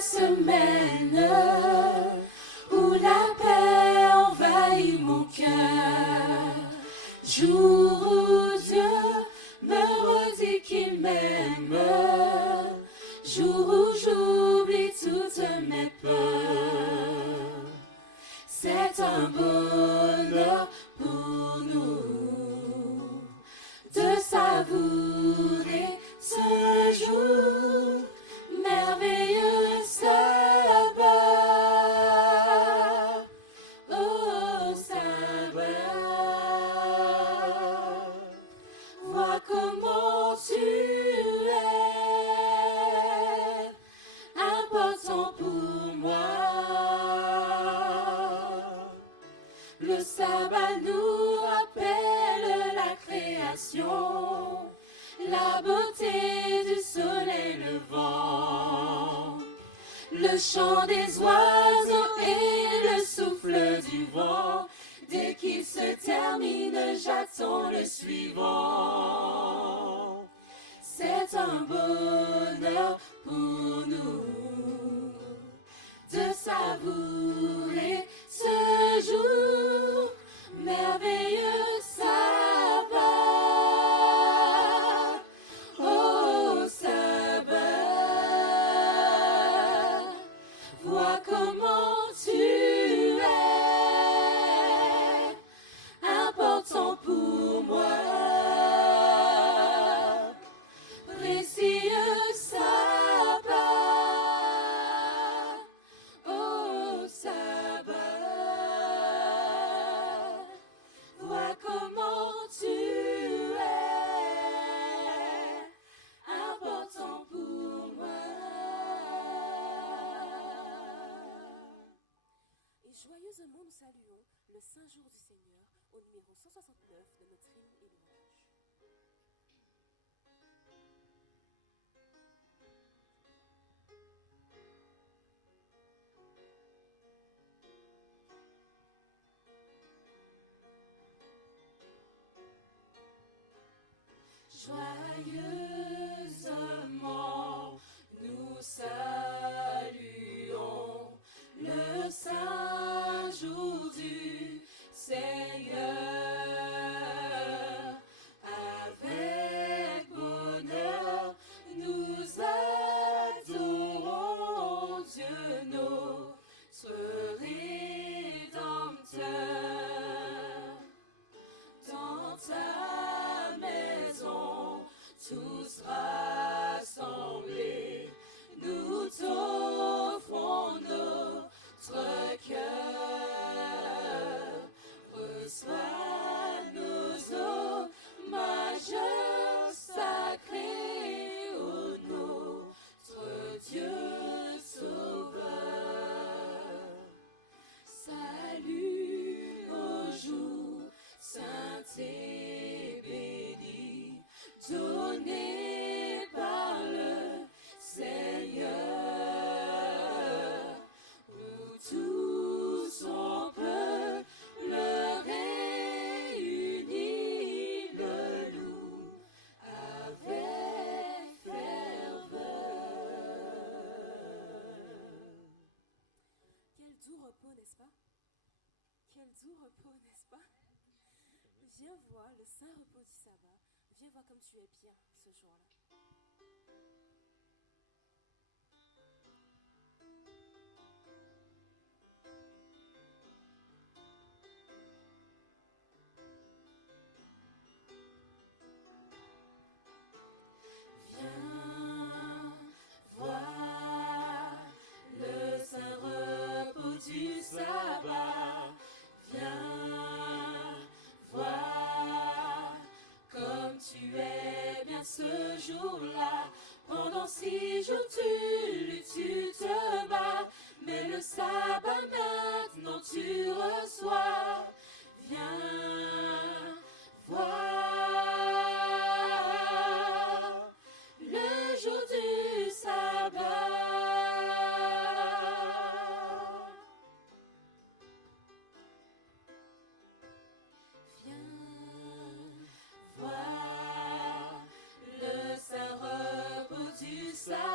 la semaine où la paix envahit mon cœur. Jour où Dieu me redit qu'il m'aime. Jour où j'oublie toutes mes peurs. C'est un bonheur pour nous de savourer ce jour merveilleux sabbat. Oh sabbat, vois comment tu es important pour moi. Le sabbat nous rappelle la création, la beauté du soleil levant, le chant des oiseaux et le souffle du vent. Dès qu'il se termine, j'attends le suivant. C'est un bonheur pour nous de savourer ce jour merveilleux sabbat. Oh sabbat, vois comment tu es important pour moi. Précieux sabbat, oh sabbat, vois comment tu es important pour moi. Et joyeusement nous saluons le Saint Jour du Seigneur au numéro 169 de notre hymne et louange. Joyeusement nous saluons le saint jour du Seigneur. Avec bonheur nous adorons Dieu notre Rédempteur. Dans ta maison, tous rassemblés, nous t'offrons notre cœur. Reçois nos hommages sacrés, ô notre Dieu sauveur. Salut au jour saint et béni, donné par le Seigneur, où tout son peuple réuni le loue avec ferveur. Quel doux repos, n'est-ce pas? Quel doux repos, n'est-ce pas? Viens voir le saint repos du sabbat. Viens voir comme tu es bien ce jour-là. Viens voir le saint repos du sabbat. Viens voir comme tu es bien ce jour-là. Pendant 6 jours tu luttes, tu te bats, mais le sabbat maintenant tu reçois. Viens voir le jour du sabbat. Viens voir le saint repos du sabbat.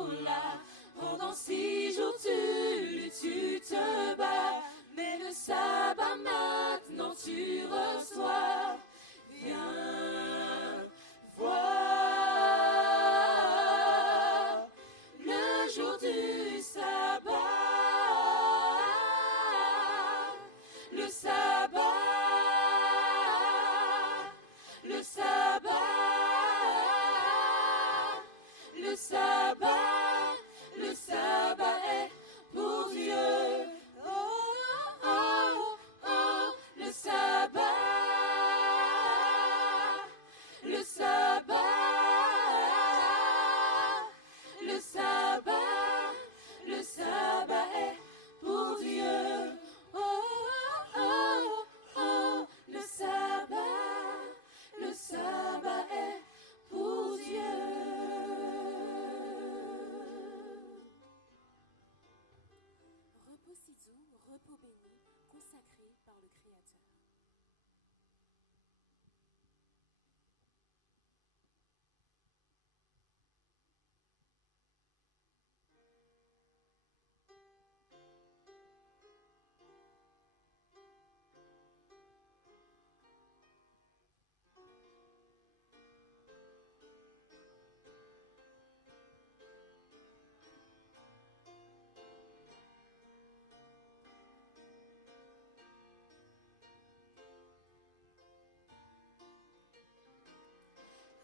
jours-là. Pendant 6 jours tu luttes, tu te bats. Mais le sabbat maintenant tu reçois. Viens voir le jour du sabbat. Le sabbat. Le sabbat. Le sabbat. Le sabbat est pour Dieu. Oh, oh, oh, le sabbat. Le sabbat. Le sabbat. Le sabbat est pour Dieu. Oh, oh, oh, le sabbat. Le sabbat est pour Dieu. Repos si doux, repos béni, consacré par le Créateur.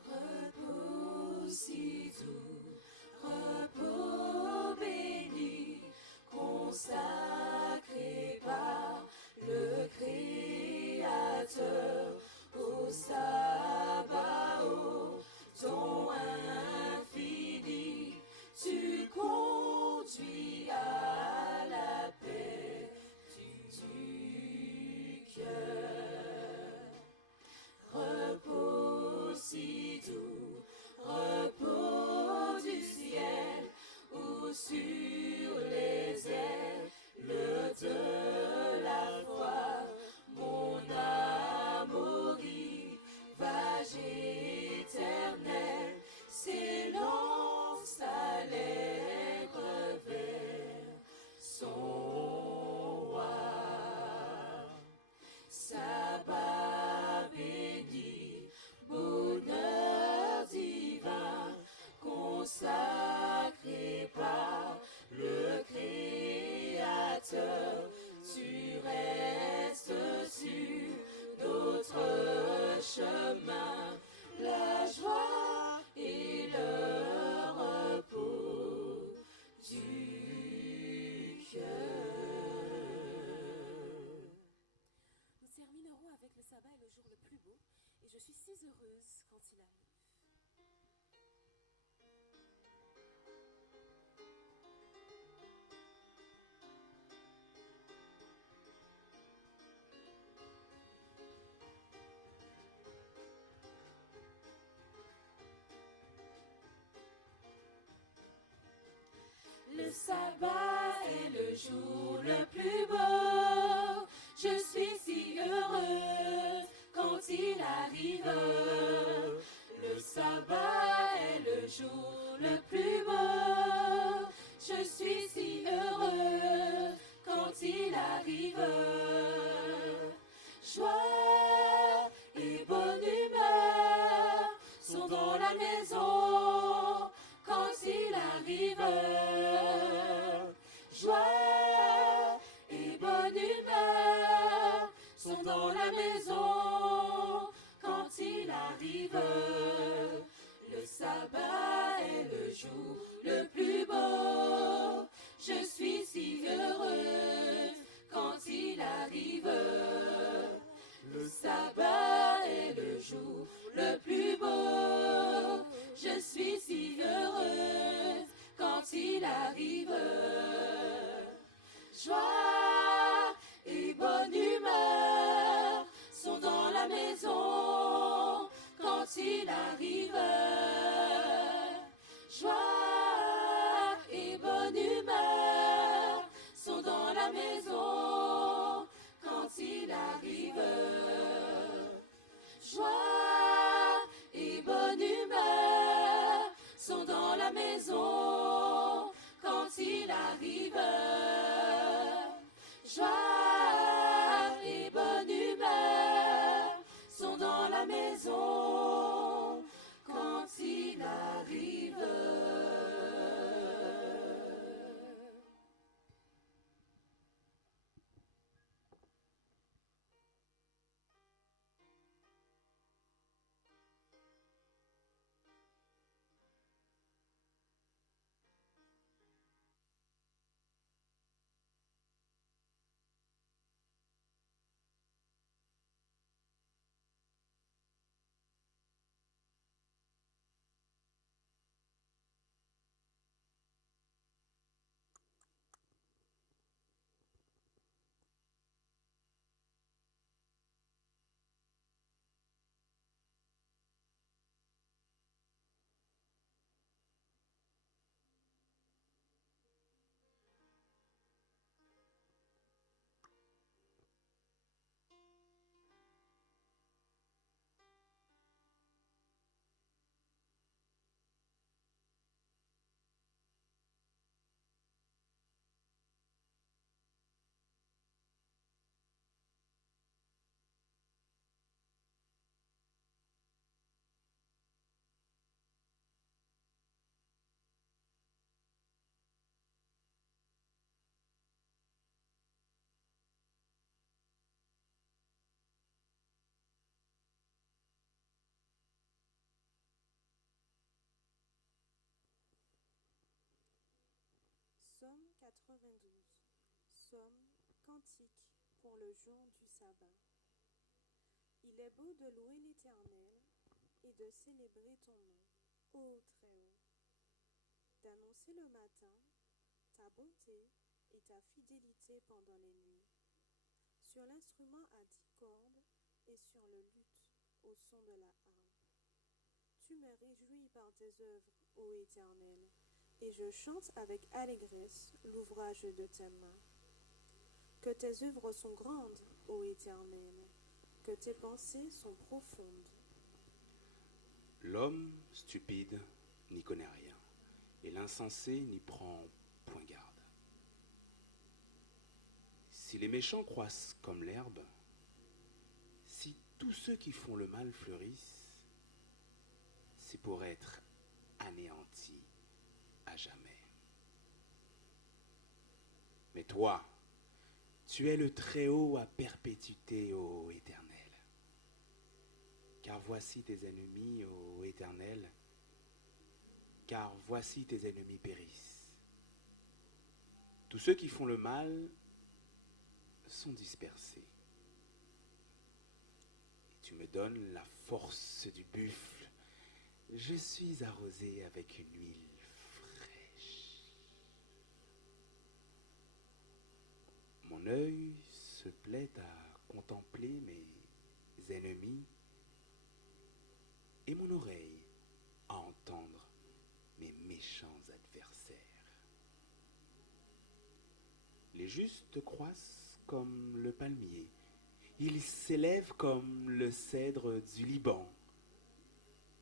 Repos si doux, repos béni, consacré par le Créateur, au sabbat, au ton infini, tu conduis à la paix du cœur. Repos si doux, repos du ciel, ou sur les ailes de la foi, mon amour rivage éternel s'élance allègre vers son roi. Sabbat béni, bonheur divin, consacré par le Créateur, tu restes sur notre chemin, la joie et le repos du cœur. Nous terminerons avec le sabbat est le jour le plus beau, et je suis si heureuse quand il arrive. Le sabbat est le jour le plus beau. Je suis si heureuse quand il arrive. Le sabbat est le jour le plus beau. Je suis si heureuse quand il arrive. Joie et bonne humeur sont dans la maison quand il arrive. Joie et bonne humeur sont dans la maison quand il arrive. Le sabbat est le jour le plus beau. Je suis si heureuse quand il arrive. Le sabbat est le jour le plus beau. Je suis si heureuse quand il arrive. Joie et bonne humeur sont dans la maison quand il arrive. Joie et bonne humeur sont dans la maison quand il arrive. Joie et bonne humeur sont dans la maison arrive. Joie et bonne humeur sont dans la maison quand il arrive. Psaume 92. Psaume cantique pour le jour du sabbat. Il est beau de louer l'Éternel et de célébrer ton nom, ô Très-Haut, d'annoncer le matin ta bonté et ta fidélité pendant les nuits, sur l'instrument à 10 cordes et sur le luth au son de la harpe. Tu me réjouis par tes œuvres, ô Éternel, et je chante avec allégresse l'ouvrage de tes mains. Que tes œuvres sont grandes, ô Éternel, que tes pensées sont profondes. L'homme stupide n'y connaît rien, et l'insensé n'y prend point garde. Si les méchants croissent comme l'herbe, si tous ceux qui font le mal fleurissent, c'est pour être anéantis à jamais. Mais toi, tu es le Très-Haut à perpétuité, ô Éternel. Car voici tes ennemis, ô Éternel, car voici tes ennemis périssent. Tous ceux qui font le mal sont dispersés. Et tu me donnes la force du buffle. Je suis arrosé avec une huile fraîche. Mon œil se plaît à contempler mes ennemis et mon oreille à entendre mes méchants adversaires. Les justes croissent comme le palmier, ils s'élèvent comme le cèdre du Liban.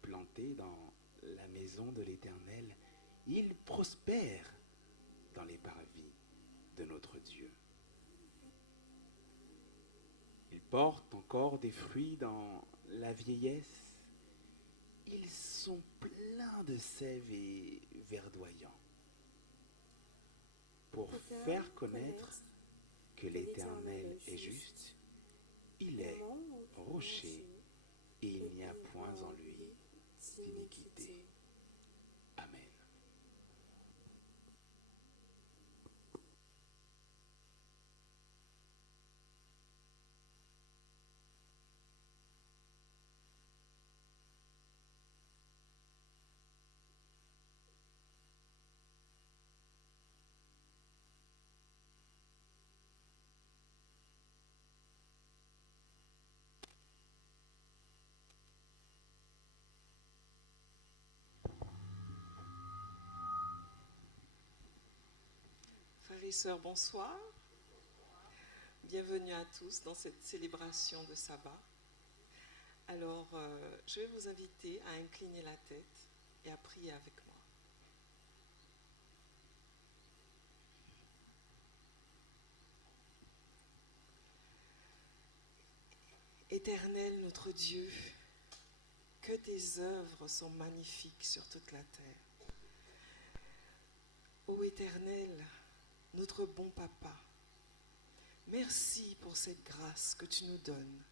Plantés dans la maison de l'Éternel, ils prospèrent dans les parvis de notre Dieu. Ils portent encore des fruits dans la vieillesse. Ils sont pleins de sève et verdoyants. Pour faire connaître que l'Éternel est juste, il est rocher et il n'y a point en lui d'iniquité. Amen. Frères et sœurs, bonsoir. Bienvenue à tous dans cette célébration de sabbat. Alors, je vais vous inviter à incliner la tête et à prier avec moi. Éternel notre Dieu, que tes œuvres sont magnifiques sur toute la terre. Ô Éternel, notre bon Papa, merci pour cette grâce que tu nous donnes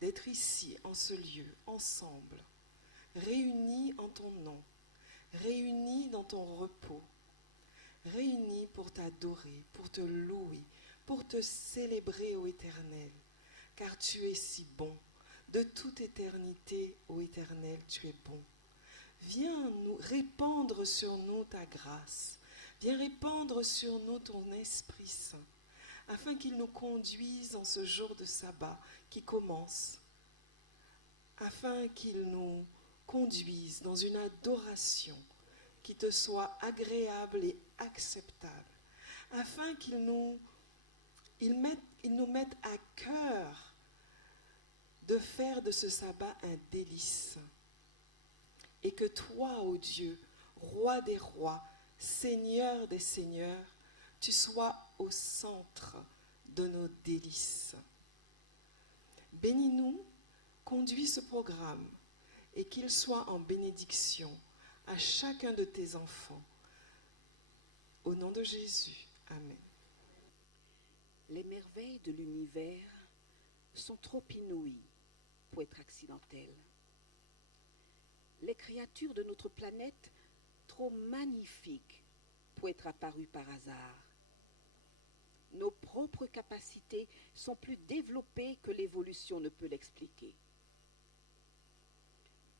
d'être ici en ce lieu, ensemble, réunis en ton nom, réunis dans ton repos, réunis pour t'adorer, pour te louer, pour te célébrer, ô Éternel, car tu es si bon. De toute éternité, ô Éternel, tu es bon. Viens nous répandre sur nous ta grâce. Viens répandre sur nous ton Esprit Saint, afin qu'il nous conduise en ce jour de sabbat qui commence, afin qu'il nous conduise dans une adoration qui te soit agréable et acceptable, afin qu'il nous mette à cœur de faire de ce sabbat un délice. Et que toi, ô Dieu, roi des rois, Seigneur des seigneurs, tu sois au centre de nos délices. Bénis-nous, conduis ce programme et qu'il soit en bénédiction à chacun de tes enfants. Au nom de Jésus, Amen. Les merveilles de l'univers sont trop inouïes pour être accidentelles. Les créatures de notre planète trop magnifiques pour être apparues par hasard. Nos propres capacités sont plus développées que l'évolution ne peut l'expliquer.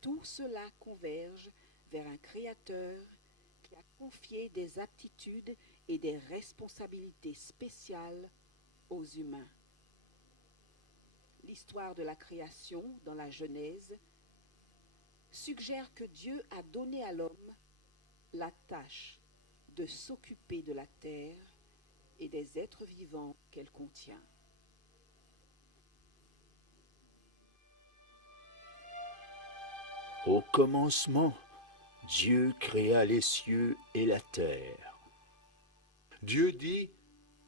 Tout cela converge vers un créateur qui a confié des aptitudes et des responsabilités spéciales aux humains. L'histoire de la création dans la Genèse suggère que Dieu a donné à l'homme la tâche de s'occuper de la terre et des êtres vivants qu'elle contient. Au commencement, Dieu créa les cieux et la terre. Dieu dit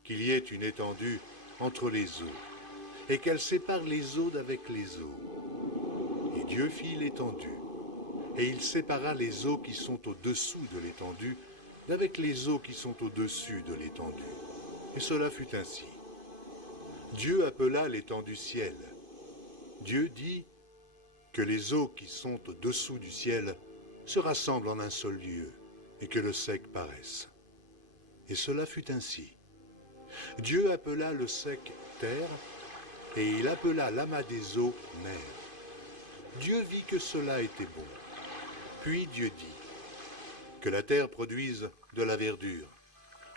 qu'il y ait une étendue entre les eaux, et qu'elle sépare les eaux d'avec les eaux. Et Dieu fit l'étendue, et il sépara les eaux qui sont au-dessous de l'étendue d'avec les eaux qui sont au-dessus de l'étendue. Et cela fut ainsi. Dieu appela l'étendue ciel. Dieu dit que les eaux qui sont au-dessous du ciel se rassemblent en un seul lieu, et que le sec paraisse. Et cela fut ainsi. Dieu appela le sec terre, et il appela l'amas des eaux mer. Dieu vit que cela était bon. Puis Dieu dit que la terre produise de la verdure,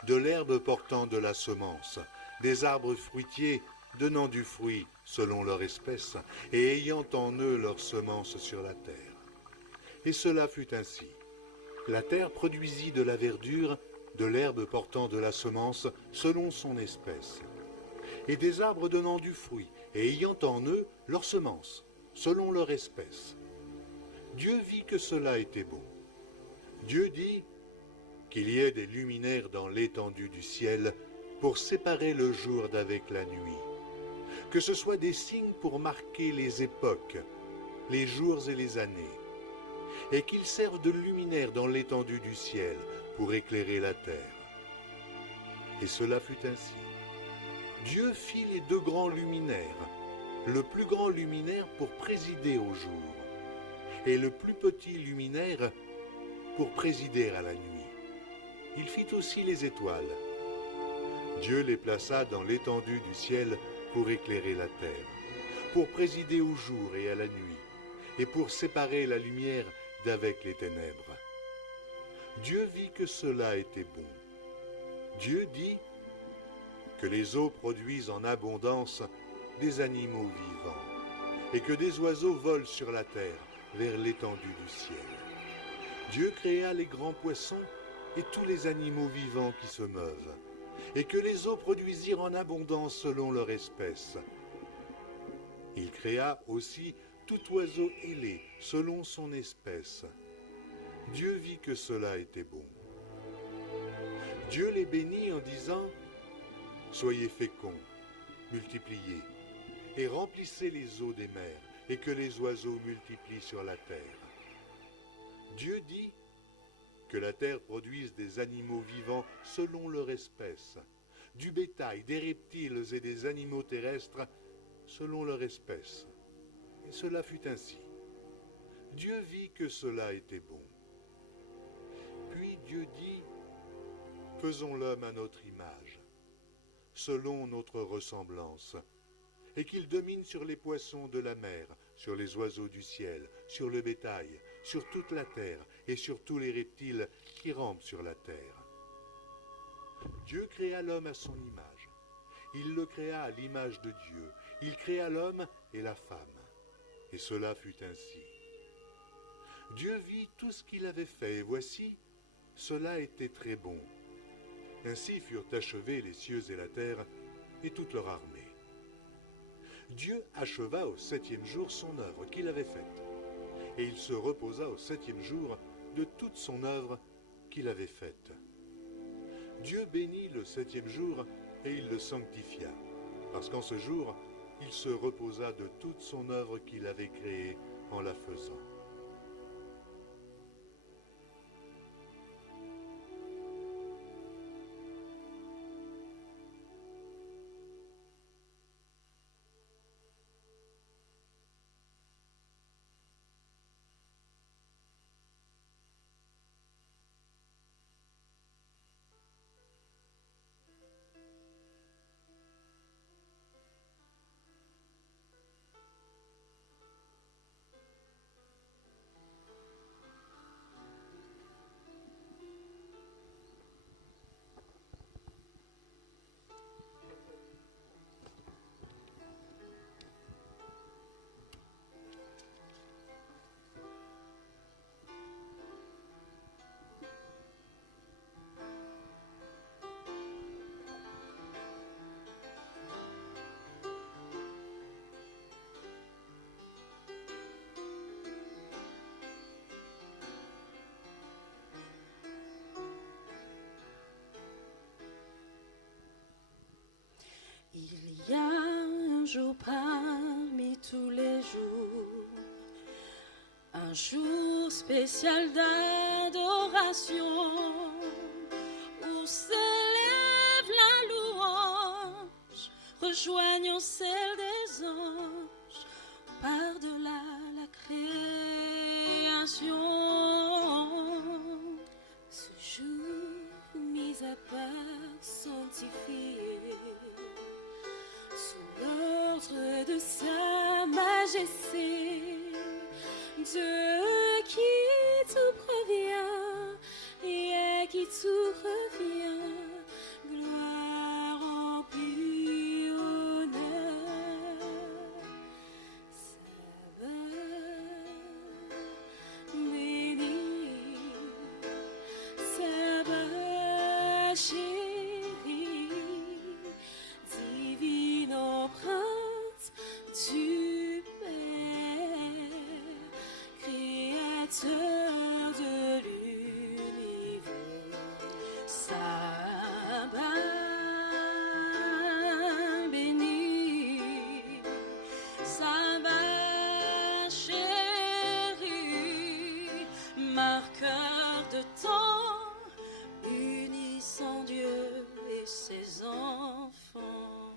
de l'herbe portant de la semence, des arbres fruitiers donnant du fruit selon leur espèce, et ayant en eux leur semence sur la terre. Et cela fut ainsi. La terre produisit de la verdure, de l'herbe portant de la semence selon son espèce, et des arbres donnant du fruit, et ayant en eux leur semence, selon leur espèce. Dieu vit que cela était bon. Dieu dit qu'il y ait des luminaires dans l'étendue du ciel pour séparer le jour d'avec la nuit, que ce soit des signes pour marquer les époques, les jours et les années, et qu'ils servent de luminaires dans l'étendue du ciel pour éclairer la terre. Et cela fut ainsi. Dieu fit les deux grands luminaires, le plus grand luminaire pour présider au jour, et le plus petit luminaire pour présider à la nuit. Il fit aussi les étoiles. Dieu les plaça dans l'étendue du ciel pour éclairer la terre, pour présider au jour et à la nuit, et pour séparer la lumière d'avec les ténèbres. Dieu vit que cela était bon. Dieu dit que les eaux produisent en abondance des animaux vivants, et que des oiseaux volent sur la terre vers l'étendue du ciel. Dieu créa les grands poissons et tous les animaux vivants qui se meuvent, et que les eaux produisirent en abondance selon leur espèce. Il créa aussi tout oiseau ailé selon son espèce. Dieu vit que cela était bon. Dieu les bénit en disant « Soyez féconds, multipliez, et remplissez les eaux des mers, et que les oiseaux multiplient sur la terre. Dieu dit que la terre produise des animaux vivants selon leur espèce, du bétail, des reptiles et des animaux terrestres selon leur espèce. Et cela fut ainsi. Dieu vit que cela était bon. Puis Dieu dit, faisons l'homme à notre image, selon notre ressemblance, et qu'il domine sur les poissons de la mer, sur les oiseaux du ciel, sur le bétail, sur toute la terre et sur tous les reptiles qui rampent sur la terre. Dieu créa l'homme à son image. Il le créa à l'image de Dieu. Il créa l'homme et la femme. Et cela fut ainsi. Dieu vit tout ce qu'il avait fait, et voici, cela était très bon. Ainsi furent achevés les cieux et la terre et toute leur armée. Dieu acheva au 7e jour son œuvre qu'il avait faite, et il se reposa au 7e jour de toute son œuvre qu'il avait faite. Dieu bénit le 7e jour et il le sanctifia, parce qu'en ce jour, il se reposa de toute son œuvre qu'il avait créée en la faisant. Il y a un jour parmi tous les jours, un jour spécial d'adoration, où s'élève la louange, rejoignant celle des anges, par-delà la création. Ce jour mis à part, sanctifié, l'ordre de sa majesté, de qui tout provient et à qui tout revient, gloire en puis honneur. Sabbat béni, Sabbat chéri, divine empreinte du Père, créateur de l'univers. Sabbat béni, Sabbat chéri, marqueur de temps, unissant Dieu et ses enfants.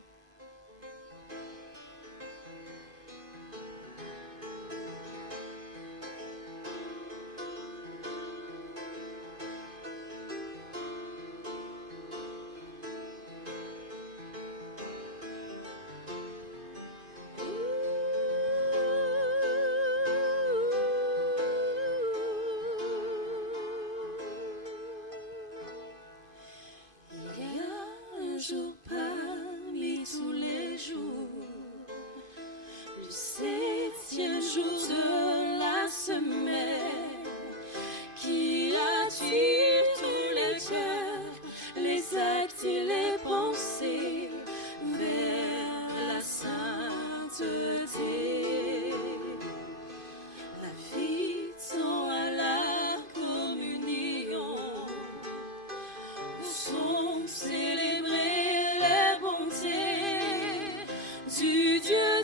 Il y a un jour parmi tous les jours, le 7e jour de la semaine, qui attire tous les cœurs, les actes et les pensées vers la sainteté. L'invitant à la communion, où sont célébrées les bontés du Dieu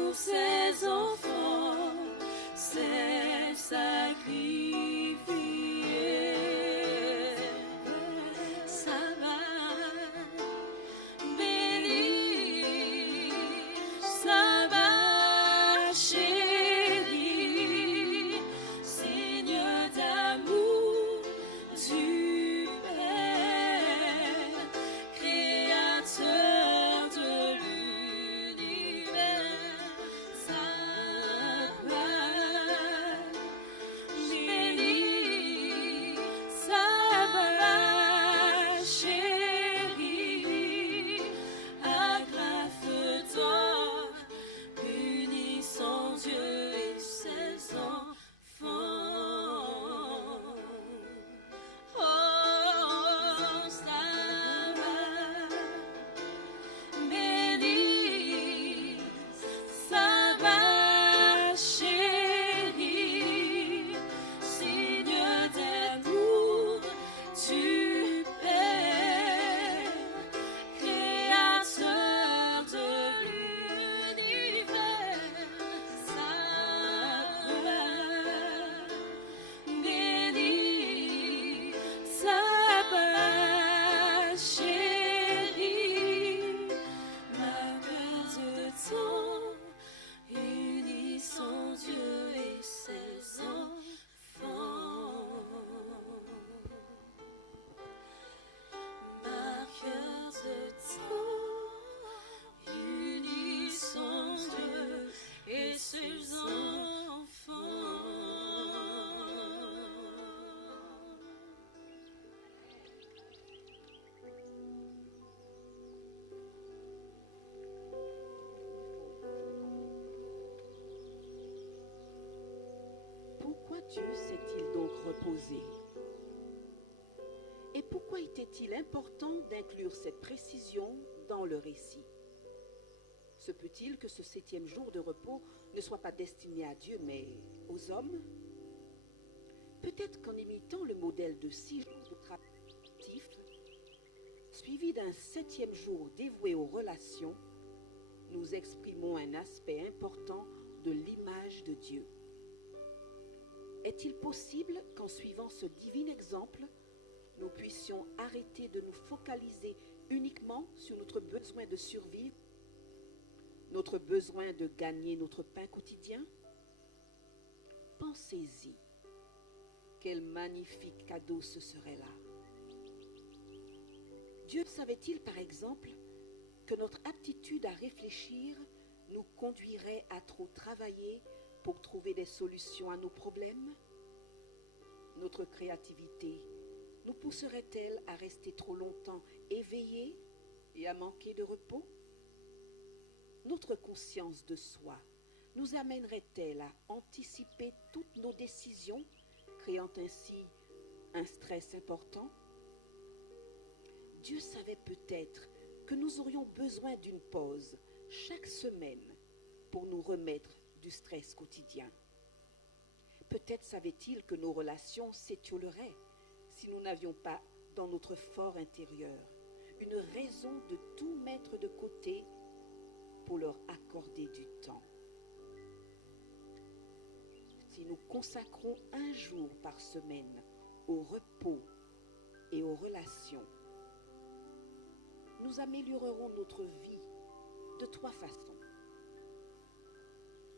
pour ses enfants s'est sacrifié. Sabbat, béni, Sabbat chéri, Seigneur d'amour du Père, Créateur de l'univers. Sabbat, béni, Sabbat chéri, agraffe-toi, unis son Dieu et ses enfants. Oh, Sabbat, béni, Sabbat chéri, Seigneur d'amour du Père, Créateur de l'univers. Sabbat, béni, Sabbat chéri, marqueur de temps, unis son Dieu et ses enfants. Marqueur de temps, unis son Dieu et ses enfants. Pourquoi Dieu s'est-il donc reposé? Et pourquoi était-il important d'inclure cette précision dans le récit? Se peut-il que ce 7e jour de repos ne soit pas destiné à Dieu, mais aux hommes? Peut-être qu'en imitant le modèle de 6 jours de travail actif, suivi d'un 7e jour dévoué aux relations, nous exprimons un aspect important de l'image de Dieu. Est-il possible qu'en suivant ce divin exemple, nous puissions arrêter de nous focaliser uniquement sur notre besoin de survivre, notre besoin de gagner notre pain quotidien? Pensez-y. Quel magnifique cadeau ce serait là. Dieu savait-il par exemple que notre aptitude à réfléchir nous conduirait à trop travailler pour trouver des solutions à nos problèmes? Notre créativité nous pousserait-elle à rester trop longtemps éveillés et à manquer de repos? Notre conscience de soi nous amènerait-elle à anticiper toutes nos décisions, créant ainsi un stress important? Dieu savait peut-être que nous aurions besoin d'une pause chaque semaine pour nous remettre du stress quotidien. Peut-être savait-il que nos relations s'étioleraient si nous n'avions pas dans notre fort intérieur une raison de tout mettre de côté pour leur accorder du temps. Si nous consacrons un jour par semaine au repos et aux relations, nous améliorerons notre vie de 3 façons.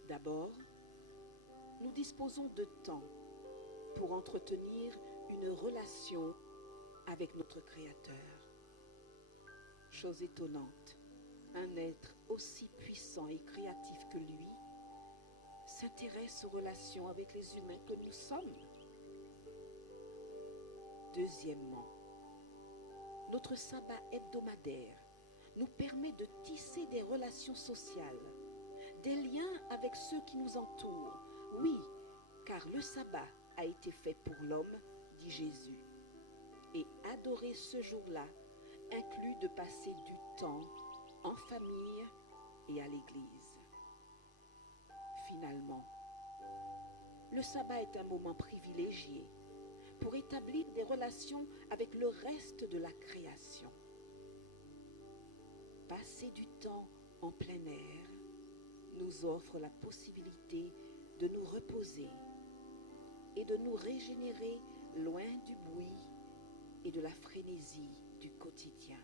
D'abord, nous disposons de temps pour entretenir une relation avec notre Créateur. Chose étonnante, un être aussi puissant et créatif que lui s'intéresse aux relations avec les humains que nous sommes. Deuxièmement, notre sabbat hebdomadaire nous permet de tisser des relations sociales, des liens avec ceux qui nous entourent. Oui, car le sabbat a été fait pour l'homme, dit Jésus. Et adorer ce jour-là inclut de passer du temps en famille et à l'église. Finalement, le sabbat est un moment privilégié pour établir des relations avec le reste de la création. Passer du temps en plein air nous offre la possibilité de nous reposer et de nous régénérer loin du bruit et de la frénésie du quotidien.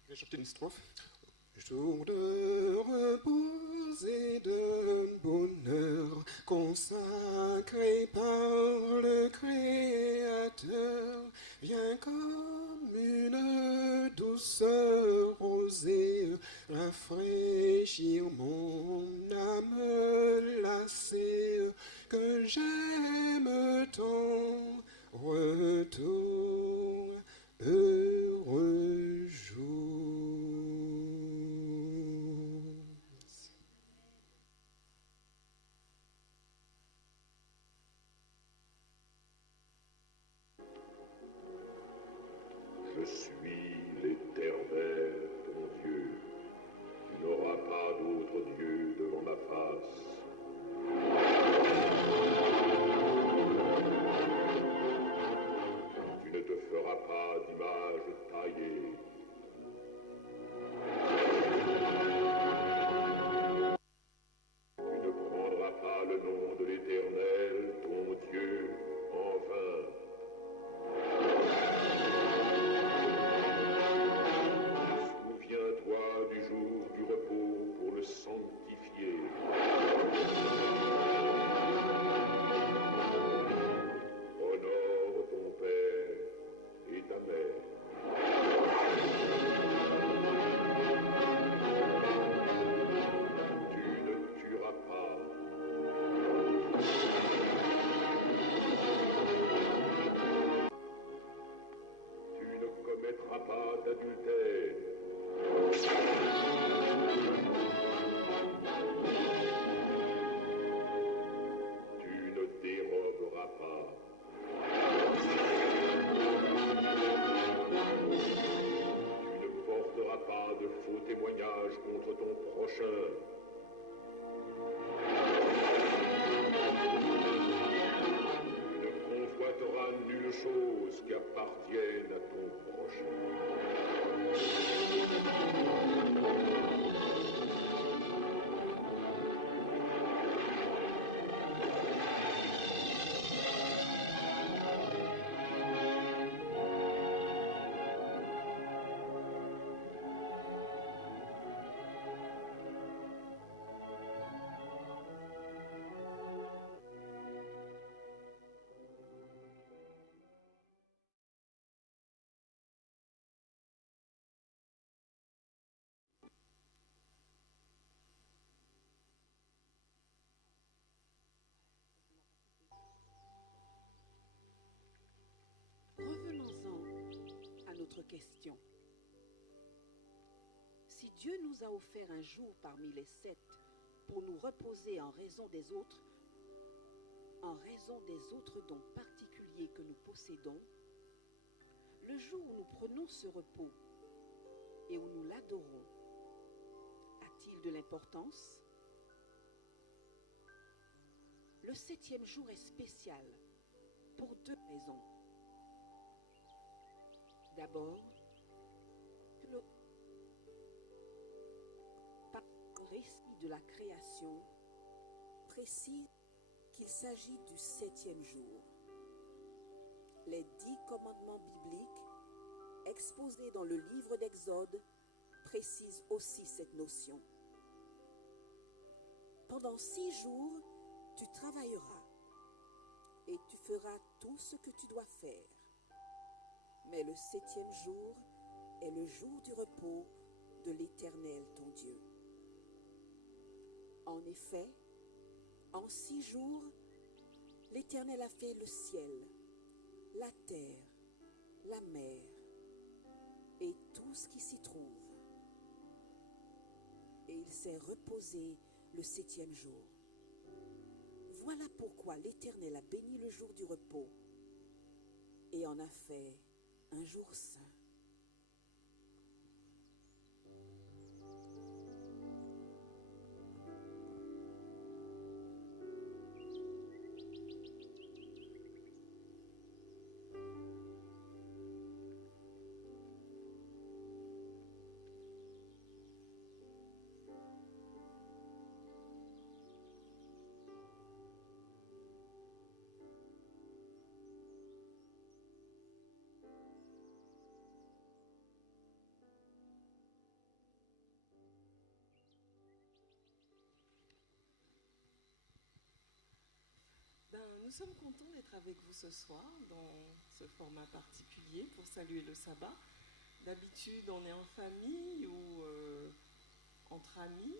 Je vais chanter une strophe. Jour de repos et de bonheur, consacré par le Créateur, viens comme une douceur rosée, rafraîchir mon âme lassée, que j'aime tant. Retour, heureux jour. Je suis l'Éternel, ton Dieu. Tu n'auras pas d'autre Dieu devant ma face. Tu ne te feras pas d'image taillée. Tu ne prendras pas le nom de l'Éternel, ton Dieu, en vain. Souviens-toi du jour du repos pour le sanctifier. Honore ton père et ta mère. Tu ne tueras pas. Tu ne commettras pas d'adultère. Tu ne déroberas pas. Tu ne porteras pas de faux témoignages contre ton prochain. Tu ne convoiteras nulle chose qui appartienne à ton prochain. Revenons-en à notre question. Si Dieu nous a offert un jour parmi les 7 pour nous reposer en raison des autres dons particuliers que nous possédons, le jour où nous prenons ce repos et où nous l'adorons, a-t-il de l'importance? Le 7e jour est spécial pour 2 raisons. D'abord, le récit de la création précise qu'il s'agit du 7e jour. Les 10 commandements bibliques exposés dans le livre d'Exode précisent aussi cette notion. Pendant 6 jours, tu travailleras et tu feras tout ce que tu dois faire. Mais le 7e jour est le jour du repos de l'Éternel ton Dieu. En effet, en 6 jours, l'Éternel a fait le ciel, la terre, la mer et tout ce qui s'y trouve. Et il s'est reposé le 7e jour. Voilà pourquoi l'Éternel a béni le jour du repos et en a fait un jour saint. Nous sommes contents d'être avec vous ce soir dans ce format particulier pour saluer le sabbat. D'habitude, on est en famille ou entre amis.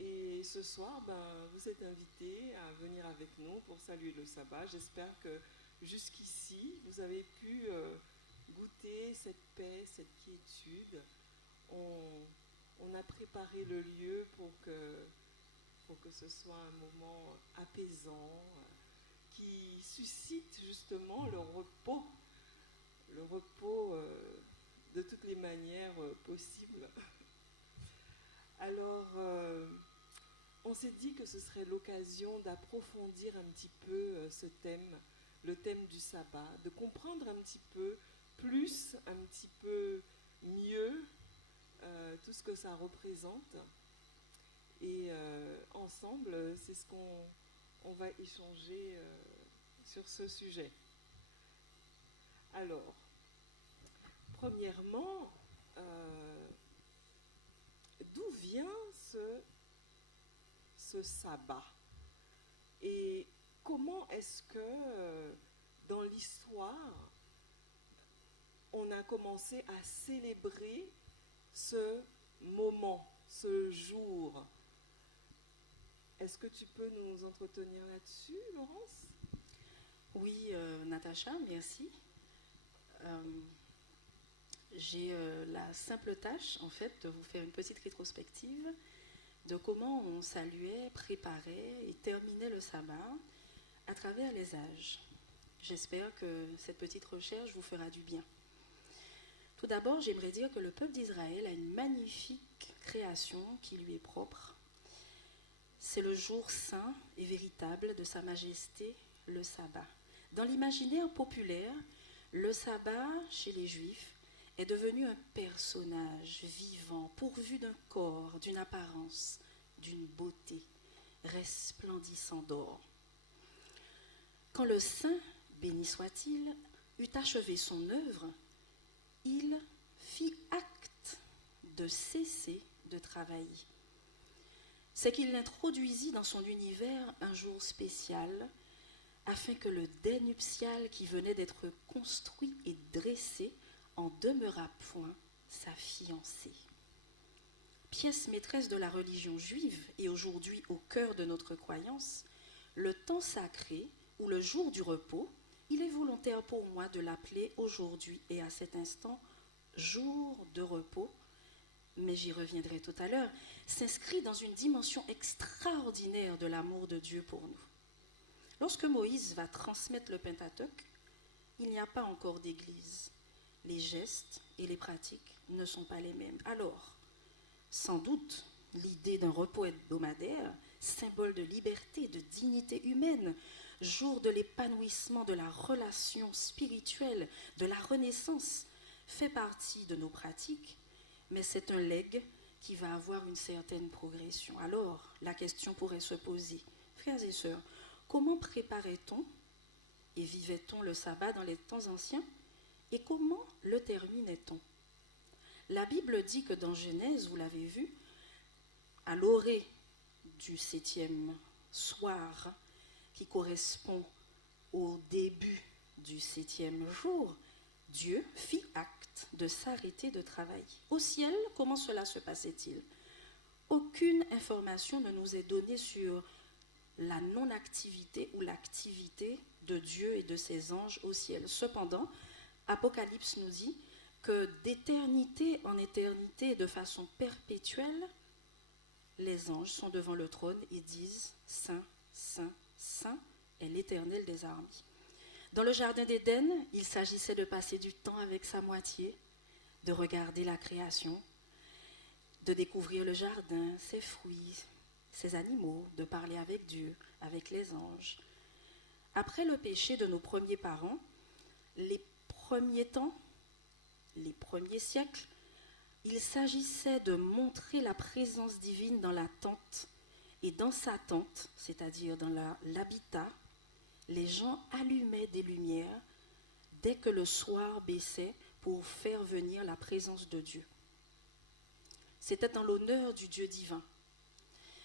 Et ce soir, vous êtes invités à venir avec nous pour saluer le sabbat. J'espère que jusqu'ici, vous avez pu goûter cette paix, cette quiétude. On a préparé le lieu pour que ce soit un moment apaisant, qui suscite justement le repos de toutes les manières possibles. Alors, on s'est dit que ce serait l'occasion d'approfondir un petit peu ce thème, le thème du sabbat, de comprendre un petit peu plus, un petit peu mieux tout ce que ça représente. Et ensemble, c'est ce qu'on va échanger sur ce sujet. Alors, premièrement, d'où vient ce sabbat? Et comment est-ce que, dans l'histoire, on a commencé à célébrer ce moment, ce jour? Est-ce que tu peux nous entretenir là-dessus, Laurence? Oui, Natacha, merci. J'ai la simple tâche, en fait, de vous faire une petite rétrospective de comment on saluait, préparait et terminait le sabbat à travers les âges. J'espère que cette petite recherche vous fera du bien. Tout d'abord, j'aimerais dire que le peuple d'Israël a une magnifique création qui lui est propre. C'est le jour saint et véritable de Sa Majesté, le sabbat. Dans l'imaginaire populaire, le sabbat, chez les Juifs, est devenu un personnage vivant, pourvu d'un corps, d'une apparence, d'une beauté, resplendissant d'or. Quand le saint, béni soit-il, eut achevé son œuvre, il fit acte de cesser de travailler. C'est qu'il introduisit dans son univers un jour spécial afin que le dais nuptial qui venait d'être construit et dressé en demeurât point sa fiancée. Pièce maîtresse de la religion juive et aujourd'hui au cœur de notre croyance, le temps sacré ou le jour du repos, il est volontaire pour moi de l'appeler aujourd'hui et à cet instant jour de repos, mais j'y reviendrai tout à l'heure, s'inscrit dans une dimension extraordinaire de l'amour de Dieu pour nous. Lorsque Moïse va transmettre le Pentateuque, il n'y a pas encore d'église. Les gestes et les pratiques ne sont pas les mêmes. Alors, sans doute, l'idée d'un repos hebdomadaire, symbole de liberté, de dignité humaine, jour de l'épanouissement de la relation spirituelle, de la renaissance, fait partie de nos pratiques, mais c'est un legs qui va avoir une certaine progression. Alors, la question pourrait se poser, Frères et sœurs, comment préparait-on et vivait-on le sabbat dans les temps anciens? Et comment le terminait-on? La Bible dit que dans Genèse, vous l'avez vu, à l'orée du 7e soir, qui correspond au début du 7e jour, Dieu fit acte de s'arrêter de travailler. Au ciel, comment cela se passait-il? Aucune information ne nous est donnée sur la non-activité ou l'activité de Dieu et de ses anges au ciel. Cependant, Apocalypse nous dit que d'éternité en éternité, de façon perpétuelle, les anges sont devant le trône et disent « Saint, Saint, Saint est l'Éternel des armées ». Dans le jardin d'Éden, il s'agissait de passer du temps avec sa moitié, de regarder la création, de découvrir le jardin, ses fruits, ses animaux, de parler avec Dieu, avec les anges. Après le péché de nos premiers parents, les premiers temps, les premiers siècles, il s'agissait de montrer la présence divine dans la tente. Et dans sa tente, c'est-à-dire dans l'habitat, les gens allumaient des lumières dès que le soir baissait pour faire venir la présence de Dieu. C'était en l'honneur du Dieu divin.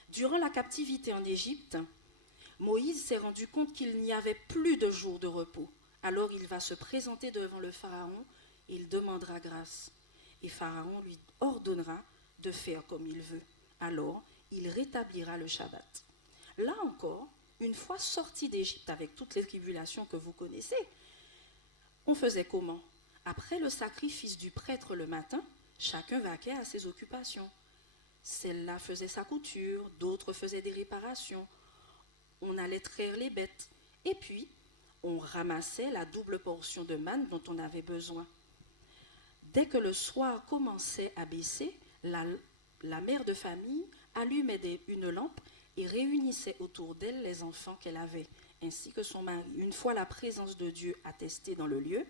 Durant la captivité en Égypte, Moïse s'est rendu compte qu'il n'y avait plus de jour de repos. Alors il va se présenter devant le Pharaon et il demandera grâce. Et Pharaon lui ordonnera de faire comme il veut. Alors, il rétablira le Shabbat. Là encore, une fois sorti d'Égypte avec toutes les tribulations que vous connaissez, on faisait comment? Après le sacrifice du prêtre le matin, chacun vaquait à ses occupations. Celle-là faisait sa couture, d'autres faisaient des réparations. On allait traire les bêtes. Et puis, on ramassait la double portion de manne dont on avait besoin. Dès que le soir commençait à baisser, la mère de famille allumait une lampe et réunissait autour d'elle les enfants qu'elle avait, ainsi que son mari. Une fois la présence de Dieu attestée dans le lieu,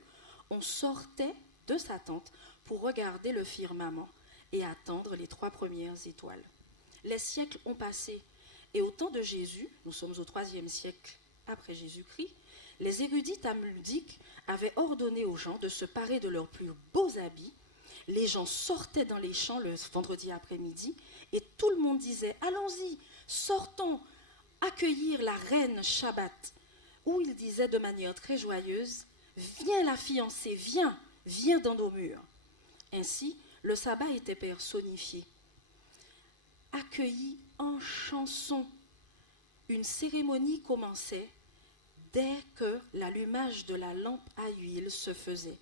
on sortait de sa tente pour regarder le firmament et attendre les 3 premières étoiles. Les siècles ont passé, et au temps de Jésus, nous sommes au 3e siècle après Jésus-Christ, les érudits talmudiques avaient ordonné aux gens de se parer de leurs plus beaux habits. Les gens sortaient dans les champs le vendredi après-midi et tout le monde disait « Allons-y, sortons, accueillir la reine Shabbat ». Ou il disait de manière très joyeuse « Viens la fiancée, viens, viens dans nos murs ». Ainsi, le sabbat était personnifié. Accueilli en chanson, une cérémonie commençait dès que l'allumage de la lampe à huile se faisait.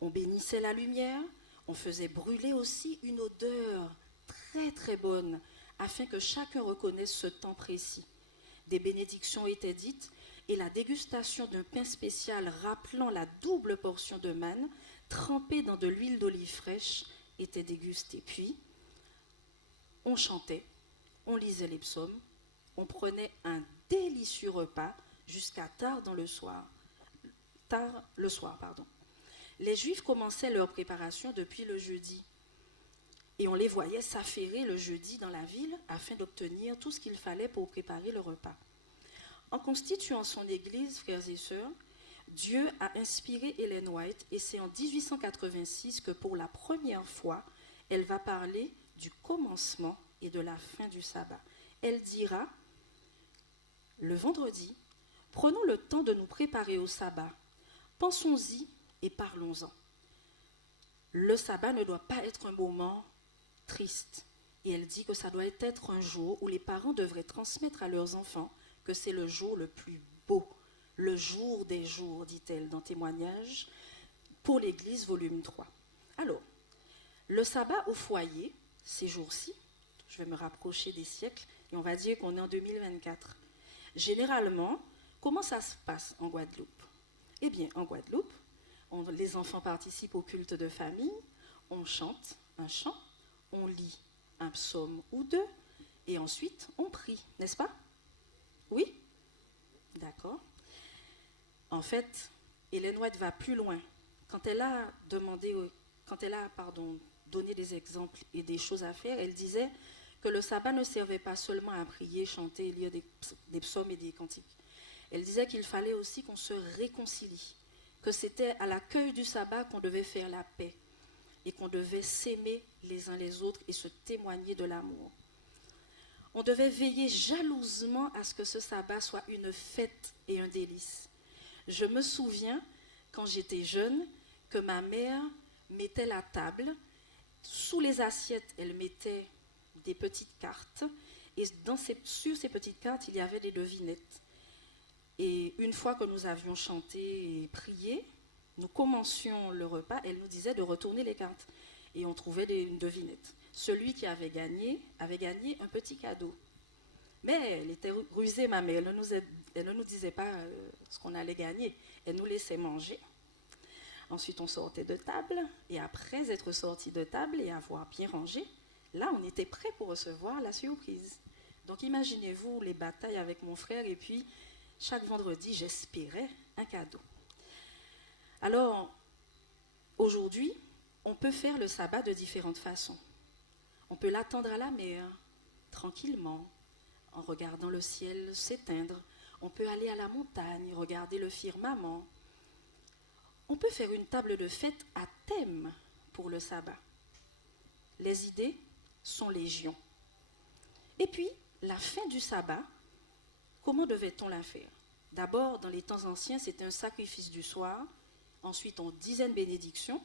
On bénissait la lumière, on faisait brûler aussi une odeur très très bonne, afin que chacun reconnaisse ce temps précis. Des bénédictions étaient dites, et la dégustation d'un pain spécial rappelant la double portion de manne, trempée dans de l'huile d'olive fraîche, était dégustée. Puis, on chantait, on lisait les psaumes, on prenait un délicieux repas jusqu'à tard le soir. Les Juifs commençaient leur préparation depuis le jeudi. Et on les voyait s'affairer le jeudi dans la ville afin d'obtenir tout ce qu'il fallait pour préparer le repas. En constituant son église, frères et sœurs, Dieu a inspiré Ellen White et c'est en 1886 que pour la première fois, elle va parler du commencement et de la fin du sabbat. Elle dira, le vendredi, prenons le temps de nous préparer au sabbat. Pensons-y et parlons-en. Le sabbat ne doit pas être un moment triste. Et elle dit que ça doit être un jour où les parents devraient transmettre à leurs enfants que c'est le jour le plus beau, le jour des jours, dit-elle dans Témoignages, pour l'Église, volume 3. Alors, le sabbat au foyer, ces jours-ci, je vais me rapprocher des siècles, et on va dire qu'on est en 2024. Généralement, comment ça se passe en Guadeloupe? Eh bien, en Guadeloupe, les enfants participent au culte de famille, on chante un chant, on lit un psaume ou deux, et ensuite on prie, n'est-ce pas? Oui? D'accord. En fait, Ellen White va plus loin. Quand elle a donné des exemples et des choses à faire, elle disait que le sabbat ne servait pas seulement à prier, chanter, lire des psaumes et des cantiques. Elle disait qu'il fallait aussi qu'on se réconcilie, que c'était à l'accueil du sabbat qu'on devait faire la paix et qu'on devait s'aimer les uns les autres et se témoigner de l'amour. On devait veiller jalousement à ce que ce sabbat soit une fête et un délice. Je me souviens, quand j'étais jeune, que ma mère mettait la table. Sous les assiettes, elle mettait des petites cartes. Et sur ces petites cartes, il y avait des devinettes. Et une fois que nous avions chanté et prié, nous commencions le repas, elle nous disait de retourner les cartes. Et on trouvait une devinette. Celui qui avait gagné un petit cadeau. Mais elle était rusée, ma mère. Elle ne nous disait pas ce qu'on allait gagner. Elle nous laissait manger. Ensuite, on sortait de table. Et après être sorti de table et avoir bien rangé, là, on était prêt pour recevoir la surprise. Donc, imaginez-vous les batailles avec mon frère. Et puis, chaque vendredi, j'espérais un cadeau. Alors, aujourd'hui, on peut faire le sabbat de différentes façons. On peut l'attendre à la mer, tranquillement, en regardant le ciel s'éteindre. On peut aller à la montagne, regarder le firmament. On peut faire une table de fête à thème pour le sabbat. Les idées sont légion. Et puis, la fin du sabbat, comment devait-on la faire? D'abord, dans les temps anciens, c'était un sacrifice du soir. Ensuite, on disait une bénédiction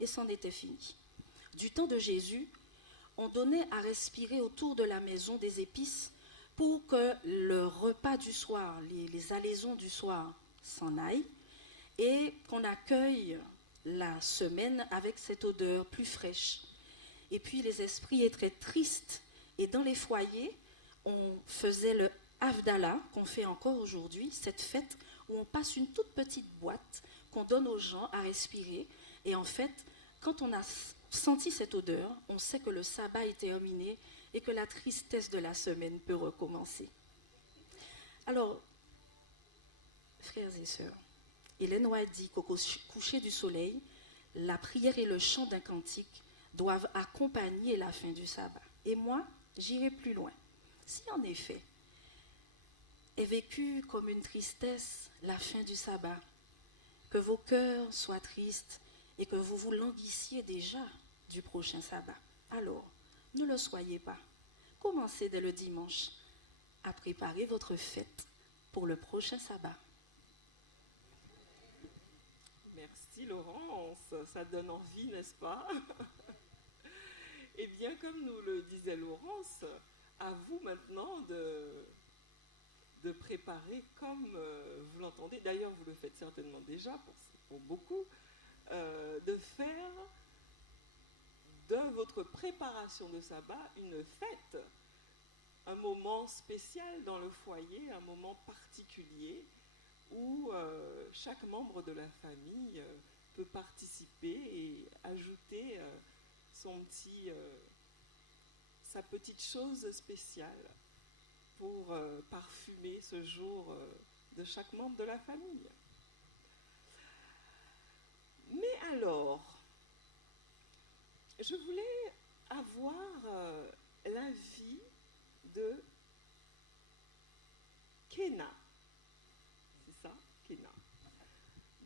et c'en était fini. Du temps de Jésus, on donnait à respirer autour de la maison des épices pour que le repas du soir, les alaisons du soir s'en aillent et qu'on accueille la semaine avec cette odeur plus fraîche. Et puis les esprits étaient tristes et dans les foyers, on faisait le Havdalah, qu'on fait encore aujourd'hui, cette fête où on passe une toute petite boîte qu'on donne aux gens à respirer. Et en fait, quand on a senti cette odeur, on sait que le sabbat est terminé et que la tristesse de la semaine peut recommencer. Alors, frères et sœurs, Ellen White dit qu'au coucher du soleil, la prière et le chant d'un cantique doivent accompagner la fin du sabbat. Et moi, j'irai plus loin. Si en effet est vécue comme une tristesse la fin du sabbat, que vos cœurs soient tristes et que vous vous languissiez déjà du prochain sabbat, alors ne le soyez pas. Commencez dès le dimanche à préparer votre fête pour le prochain sabbat. Merci Laurence, ça donne envie, n'est-ce pas? Eh bien, comme nous le disait Laurence, à vous maintenant de préparer comme vous l'entendez, d'ailleurs vous le faites certainement déjà pour beaucoup, de faire de votre préparation de sabbat une fête, un moment spécial dans le foyer, un moment particulier où chaque membre de la famille peut participer et ajouter sa petite chose spéciale pour parfumer ce jour de chaque membre de la famille. Mais alors, je voulais avoir l'avis de Kenna. C'est ça, Kenna.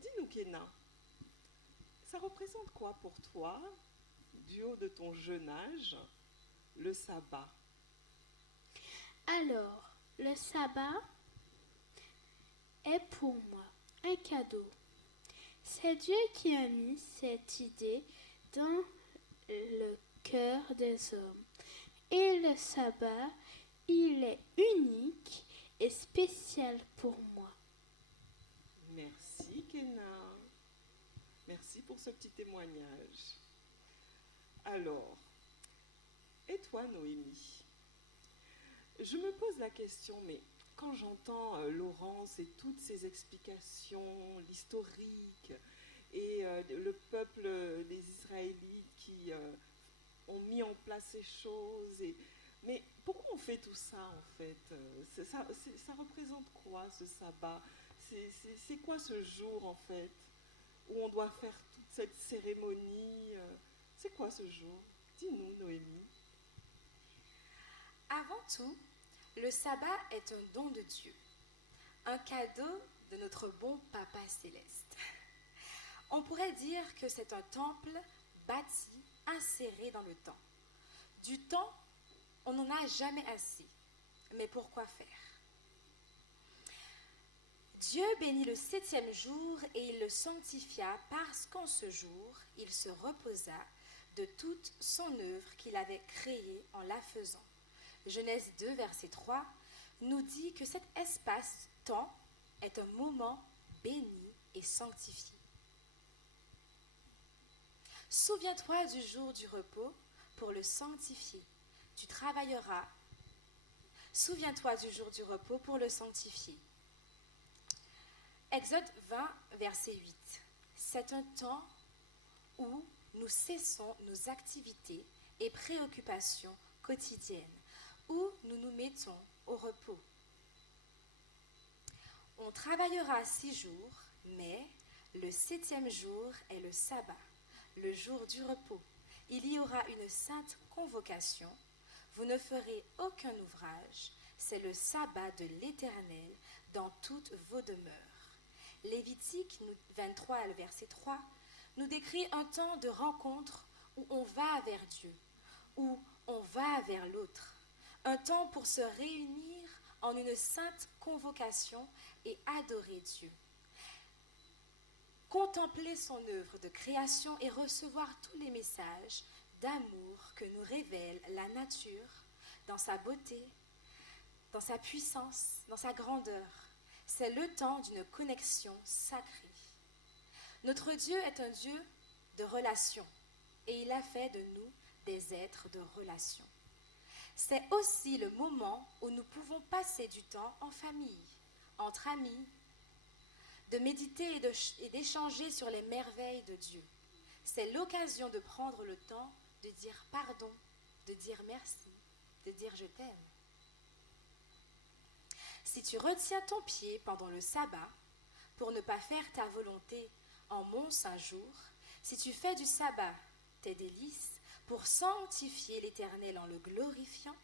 Dis-nous, Kenna, ça représente quoi pour toi, du haut de ton jeune âge, le sabbat? Alors, le sabbat est pour moi un cadeau. C'est Dieu qui a mis cette idée dans le cœur des hommes. Et le sabbat, il est unique et spécial pour moi. Merci, Kenna. Merci pour ce petit témoignage. Alors, et toi, Noémie? Je me pose la question, mais quand j'entends Laurence et toutes ces explications, l'historique, et le peuple des Israélites qui ont mis en place ces choses, mais pourquoi on fait tout ça en fait? Ça représente quoi ce sabbat? C'est quoi ce jour en fait, où on doit faire toute cette cérémonie? C'est quoi ce jour? Dis-nous, Noémie. Avant tout, le sabbat est un don de Dieu, un cadeau de notre bon Papa céleste. On pourrait dire que c'est un temple bâti, inséré dans le temps. Du temps, on n'en a jamais assez. Mais pourquoi faire? Dieu bénit le 7e jour et il le sanctifia parce qu'en ce jour, il se reposa de toute son œuvre qu'il avait créée en la faisant. Genèse 2, verset 3, nous dit que cet espace-temps est un moment béni et sanctifié. Souviens-toi du jour du repos pour le sanctifier. Tu travailleras. Souviens-toi du jour du repos pour le sanctifier. Exode 20, verset 8. C'est un temps où nous cessons nos activités et préoccupations quotidiennes, où nous nous mettons au repos. On travaillera 6 jours, mais le 7e jour est le sabbat, le jour du repos. Il y aura une sainte convocation. Vous ne ferez aucun ouvrage. C'est le sabbat de l'Éternel dans toutes vos demeures. Lévitique 23, verset 3, nous décrit un temps de rencontre où on va vers Dieu, où on va vers l'autre. Un temps pour se réunir en une sainte convocation et adorer Dieu. Contempler son œuvre de création et recevoir tous les messages d'amour que nous révèle la nature dans sa beauté, dans sa puissance, dans sa grandeur. C'est le temps d'une connexion sacrée. Notre Dieu est un Dieu de relations et il a fait de nous des êtres de relations. C'est aussi le moment où nous pouvons passer du temps en famille, entre amis, de méditer et d'échanger sur les merveilles de Dieu. C'est l'occasion de prendre le temps de dire pardon, de dire merci, de dire je t'aime. Si tu retiens ton pied pendant le sabbat pour ne pas faire ta volonté en mon saint jour, si tu fais du sabbat tes délices pour sanctifier l'Éternel en le glorifiant,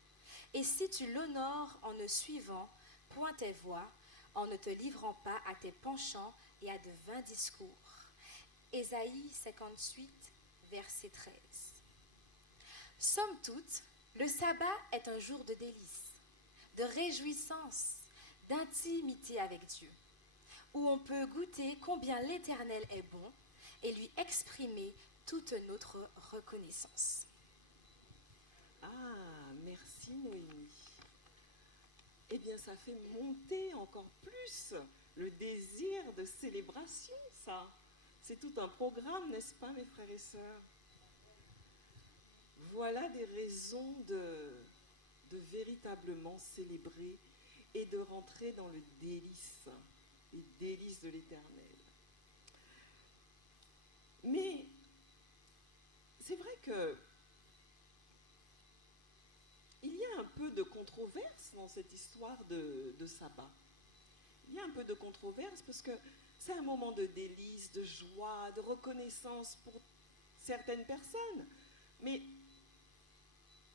et si tu l'honores en ne suivant point tes voies, en ne te livrant pas à tes penchants et à de vains discours. Ésaïe 58, verset 13. Somme toute, le sabbat est un jour de délices, de réjouissance, d'intimité avec Dieu, où on peut goûter combien l'Éternel est bon et lui exprimer toute notre reconnaissance. Ah, merci Noémie. Eh bien, ça fait monter encore plus le désir de célébration, ça. C'est tout un programme, n'est-ce pas, mes frères et sœurs? Voilà des raisons de véritablement célébrer et de rentrer dans le délice, les délices de l'Éternel. Mais c'est vrai que il y a un peu de controverse dans cette histoire de sabbat. Il y a un peu de controverse parce que c'est un moment de délice, de joie, de reconnaissance pour certaines personnes. Mais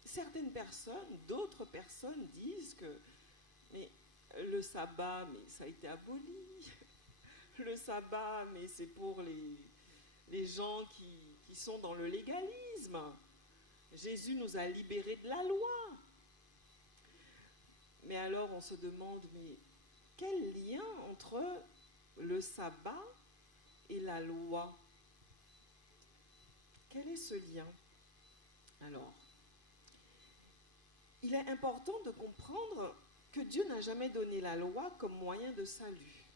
certaines personnes, d'autres personnes disent que mais le sabbat, mais ça a été aboli. Le sabbat, mais c'est pour les gens qui sont dans le légalisme. Jésus nous a libérés de la loi. Mais alors on se demande, mais quel lien entre le sabbat et la loi? Quel est ce lien? Alors, il est important de comprendre que Dieu n'a jamais donné la loi comme moyen de salut.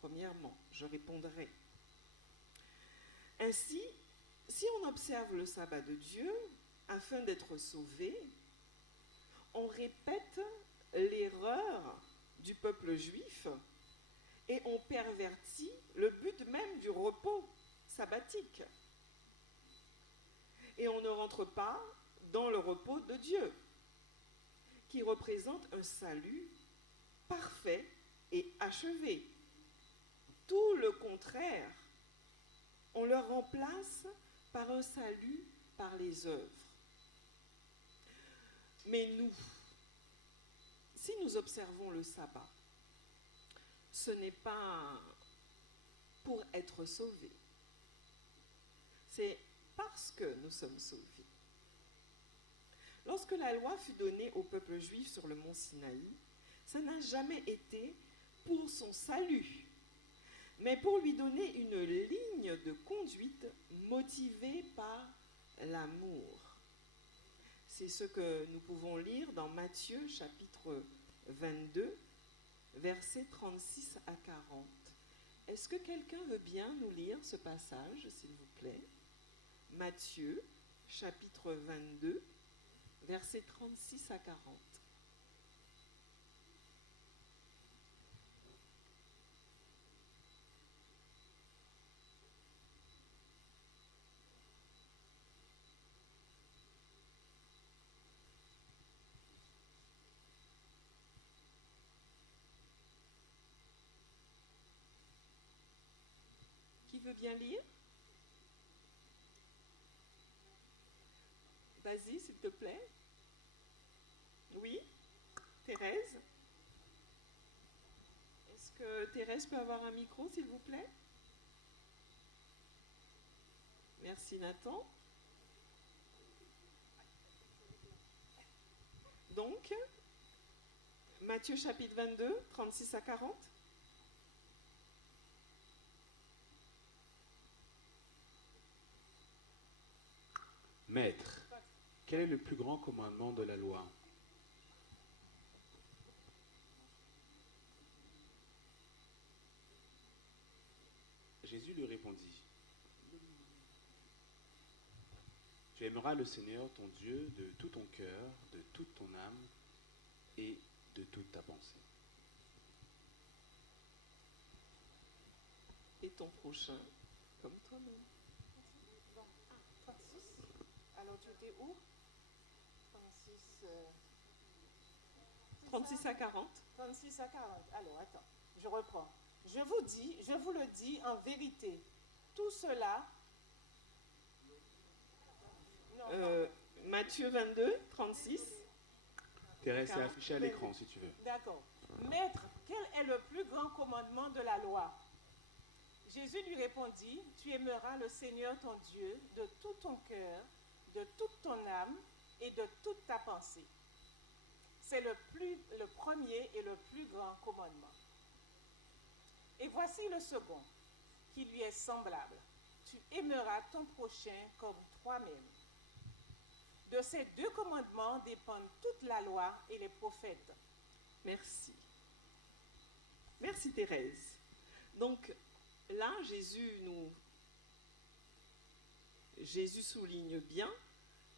Premièrement, je répondrai. Ainsi, si on observe le sabbat de Dieu, afin d'être sauvé, on répète l'erreur du peuple juif et on pervertit le but même du repos sabbatique. Et on ne rentre pas dans le repos de Dieu, qui représente un salut parfait et achevé. Tout le contraire, on le remplace par un salut par les œuvres. Mais nous, si nous observons le sabbat, ce n'est pas pour être sauvés. C'est parce que nous sommes sauvés. Lorsque la loi fut donnée au peuple juif sur le mont Sinaï, ça n'a jamais été pour son salut, mais pour lui donner une ligne de conduite motivée par l'amour. C'est ce que nous pouvons lire dans Matthieu chapitre 22, versets 36 à 40. Est-ce que quelqu'un veut bien nous lire ce passage, s'il vous plaît? Matthieu chapitre 22, versets 36 à 40. Qui veut bien lire? Vas-y, s'il te plaît. Oui, Thérèse? Est-ce que Thérèse peut avoir un micro, s'il vous plaît? Merci, Nathan. Donc, Matthieu chapitre 22, 36 à 40. Maître, quel est le plus grand commandement de la loi? Jésus lui répondit, tu aimeras le Seigneur ton Dieu de tout ton cœur, de toute ton âme et de toute ta pensée. Et ton prochain comme toi-même. 36. Alors tu étais où? 36. 36 à 40. 36 à 40. Alors attends, je reprends. Je vous le dis en vérité, tout cela. Matthieu 22, 36. Thérèse, c'est affiché à l'écran si tu veux. D'accord. Maître, quel est le plus grand commandement de la loi? Jésus lui répondit, tu aimeras le Seigneur ton Dieu de tout ton cœur, de toute ton âme et de toute ta pensée. C'est le premier et le plus grand commandement. Et voici le second, qui lui est semblable. Tu aimeras ton prochain comme toi-même. De ces deux commandements dépendent toute la loi et les prophètes. Merci. Merci Thérèse. Donc là, Jésus souligne bien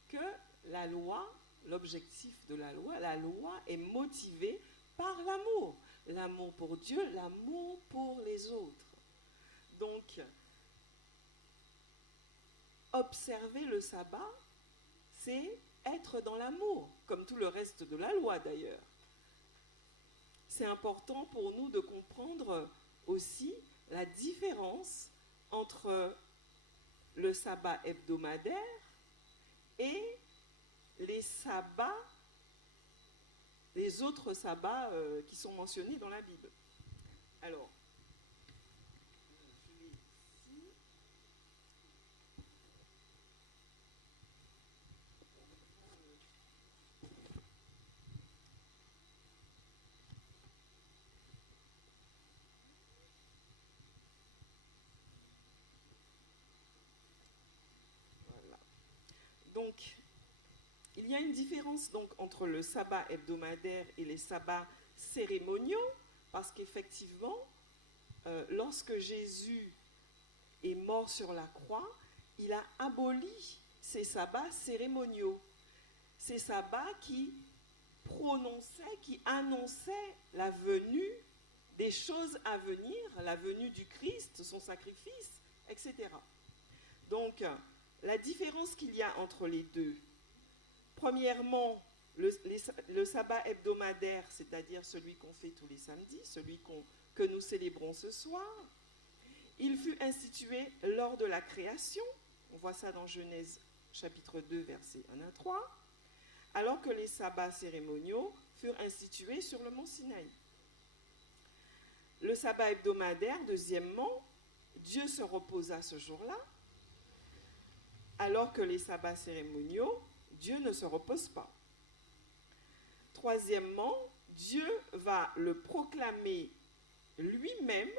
que la loi, l'objectif de la loi est motivée par l'amour. L'amour pour Dieu, l'amour pour les autres. Donc, observer le sabbat, c'est être dans l'amour, comme tout le reste de la loi d'ailleurs. C'est important pour nous de comprendre aussi la différence entre le sabbat hebdomadaire et les autres sabbats qui sont mentionnés dans la Bible. Alors, je vais ici. Voilà. Donc, il y a une différence donc entre le sabbat hebdomadaire et les sabbats cérémoniaux, parce qu'effectivement, lorsque Jésus est mort sur la croix, il a aboli ces sabbats cérémoniaux, ces sabbats qui prononçaient, qui annonçaient la venue des choses à venir, la venue du Christ, son sacrifice, etc. Donc, la différence qu'il y a entre les deux, premièrement, le sabbat hebdomadaire, c'est-à-dire celui qu'on fait tous les samedis, celui que nous célébrons ce soir, il fut institué lors de la création, on voit ça dans Genèse chapitre 2, versets 1 à 3, alors que les sabbats cérémoniaux furent institués sur le mont Sinaï. Le sabbat hebdomadaire, deuxièmement, Dieu se reposa ce jour-là, alors que les sabbats cérémoniaux, Dieu ne se repose pas. Troisièmement, Dieu va le proclamer lui-même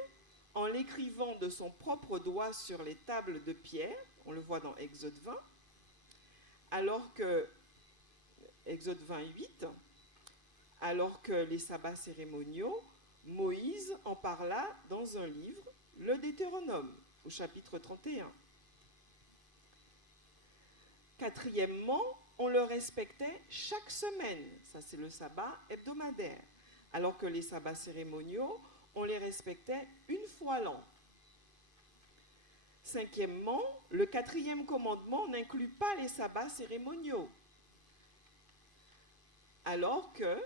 en l'écrivant de son propre doigt sur les tables de pierre, on le voit dans Exode 20, alors que, Exode 28, alors que les sabbats cérémoniaux, Moïse en parla dans un livre, le Deutéronome, au chapitre 31. Quatrièmement, on le respectait chaque semaine, ça c'est le sabbat hebdomadaire, alors que les sabbats cérémoniaux, on les respectait une fois l'an. Cinquièmement, le quatrième commandement n'inclut pas les sabbats cérémoniaux, alors que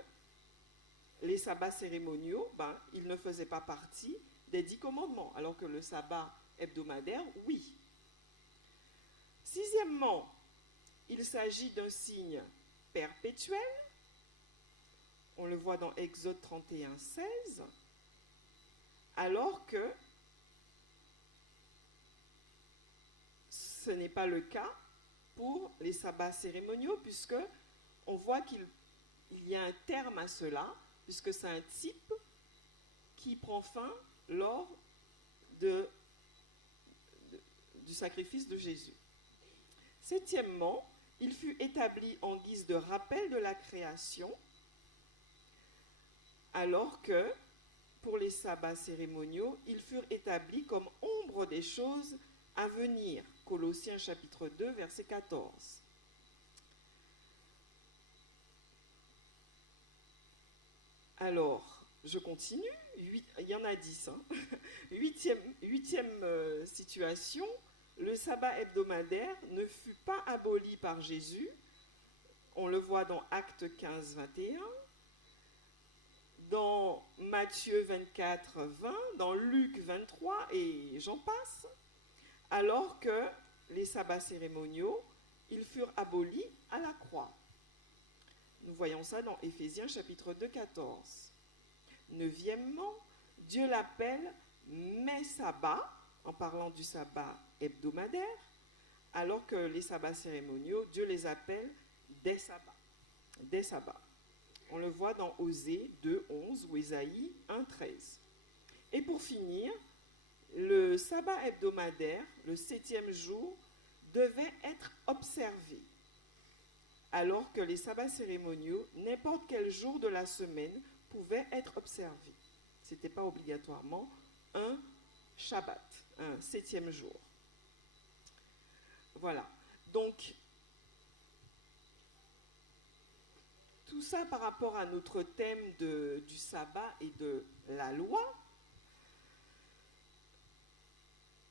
les sabbats cérémoniaux, ils ne faisaient pas partie des 10 commandements, alors que le sabbat hebdomadaire, oui. Sixièmement, il s'agit d'un signe perpétuel, on le voit dans Exode 31, 16, alors que ce n'est pas le cas pour les sabbats cérémoniaux, puisque on voit qu'il y a un terme à cela, puisque c'est un type qui prend fin lors du sacrifice de Jésus. Septièmement, il fut établi en guise de rappel de la création, alors que pour les sabbats cérémoniaux, ils furent établis comme ombre des choses à venir. Colossiens chapitre 2, verset 14. Alors, je continue. Il y en a 10. Huitième situation, le sabbat hebdomadaire ne fut pas aboli par Jésus. On le voit dans Actes 15, 21, dans Matthieu 24, 20, dans Luc 23, et j'en passe, alors que les sabbats cérémoniaux, ils furent abolis à la croix. Nous voyons ça dans Éphésiens chapitre 2, 14. Neuvièmement, Dieu l'appelle « mes sabbats », en parlant du sabbat hebdomadaire, alors que les sabbats cérémoniaux, Dieu les appelle des sabbats. Des sabbats. On le voit dans Osée 2, 11 ou Ésaïe 1, 13. Et pour finir, le sabbat hebdomadaire, le 7e jour, devait être observé, alors que les sabbats cérémoniaux, n'importe quel jour de la semaine, pouvaient être observés. Ce n'était pas obligatoirement un Shabbat, un 7e jour. Voilà. Donc, tout ça par rapport à notre thème du sabbat et de la loi.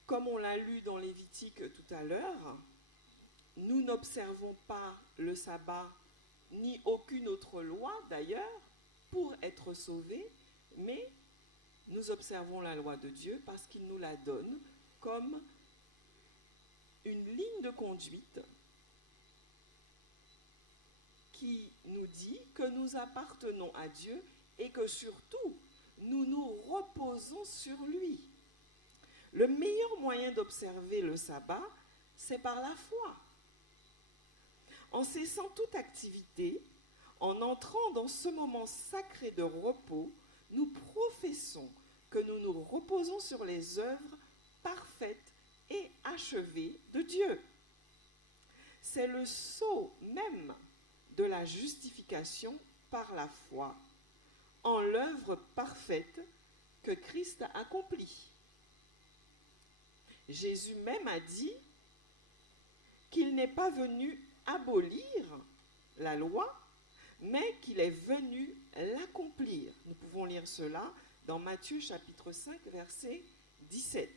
Comme on l'a lu dans Lévitique tout à l'heure, nous n'observons pas le sabbat ni aucune autre loi d'ailleurs pour être sauvés, mais nous observons la loi de Dieu parce qu'il nous la donne comme une ligne de conduite qui nous dit que nous appartenons à Dieu et que surtout, nous nous reposons sur lui. Le meilleur moyen d'observer le sabbat, c'est par la foi. En cessant toute activité, en entrant dans ce moment sacré de repos, nous professons que nous nous reposons sur les œuvres parfaites et achevées de Dieu. C'est le sceau même de la justification par la foi en l'œuvre parfaite que Christ a accomplie. Jésus même a dit qu'il n'est pas venu abolir la loi, mais qu'il est venu l'accomplir. Nous pouvons lire cela dans Matthieu chapitre 5, verset 17.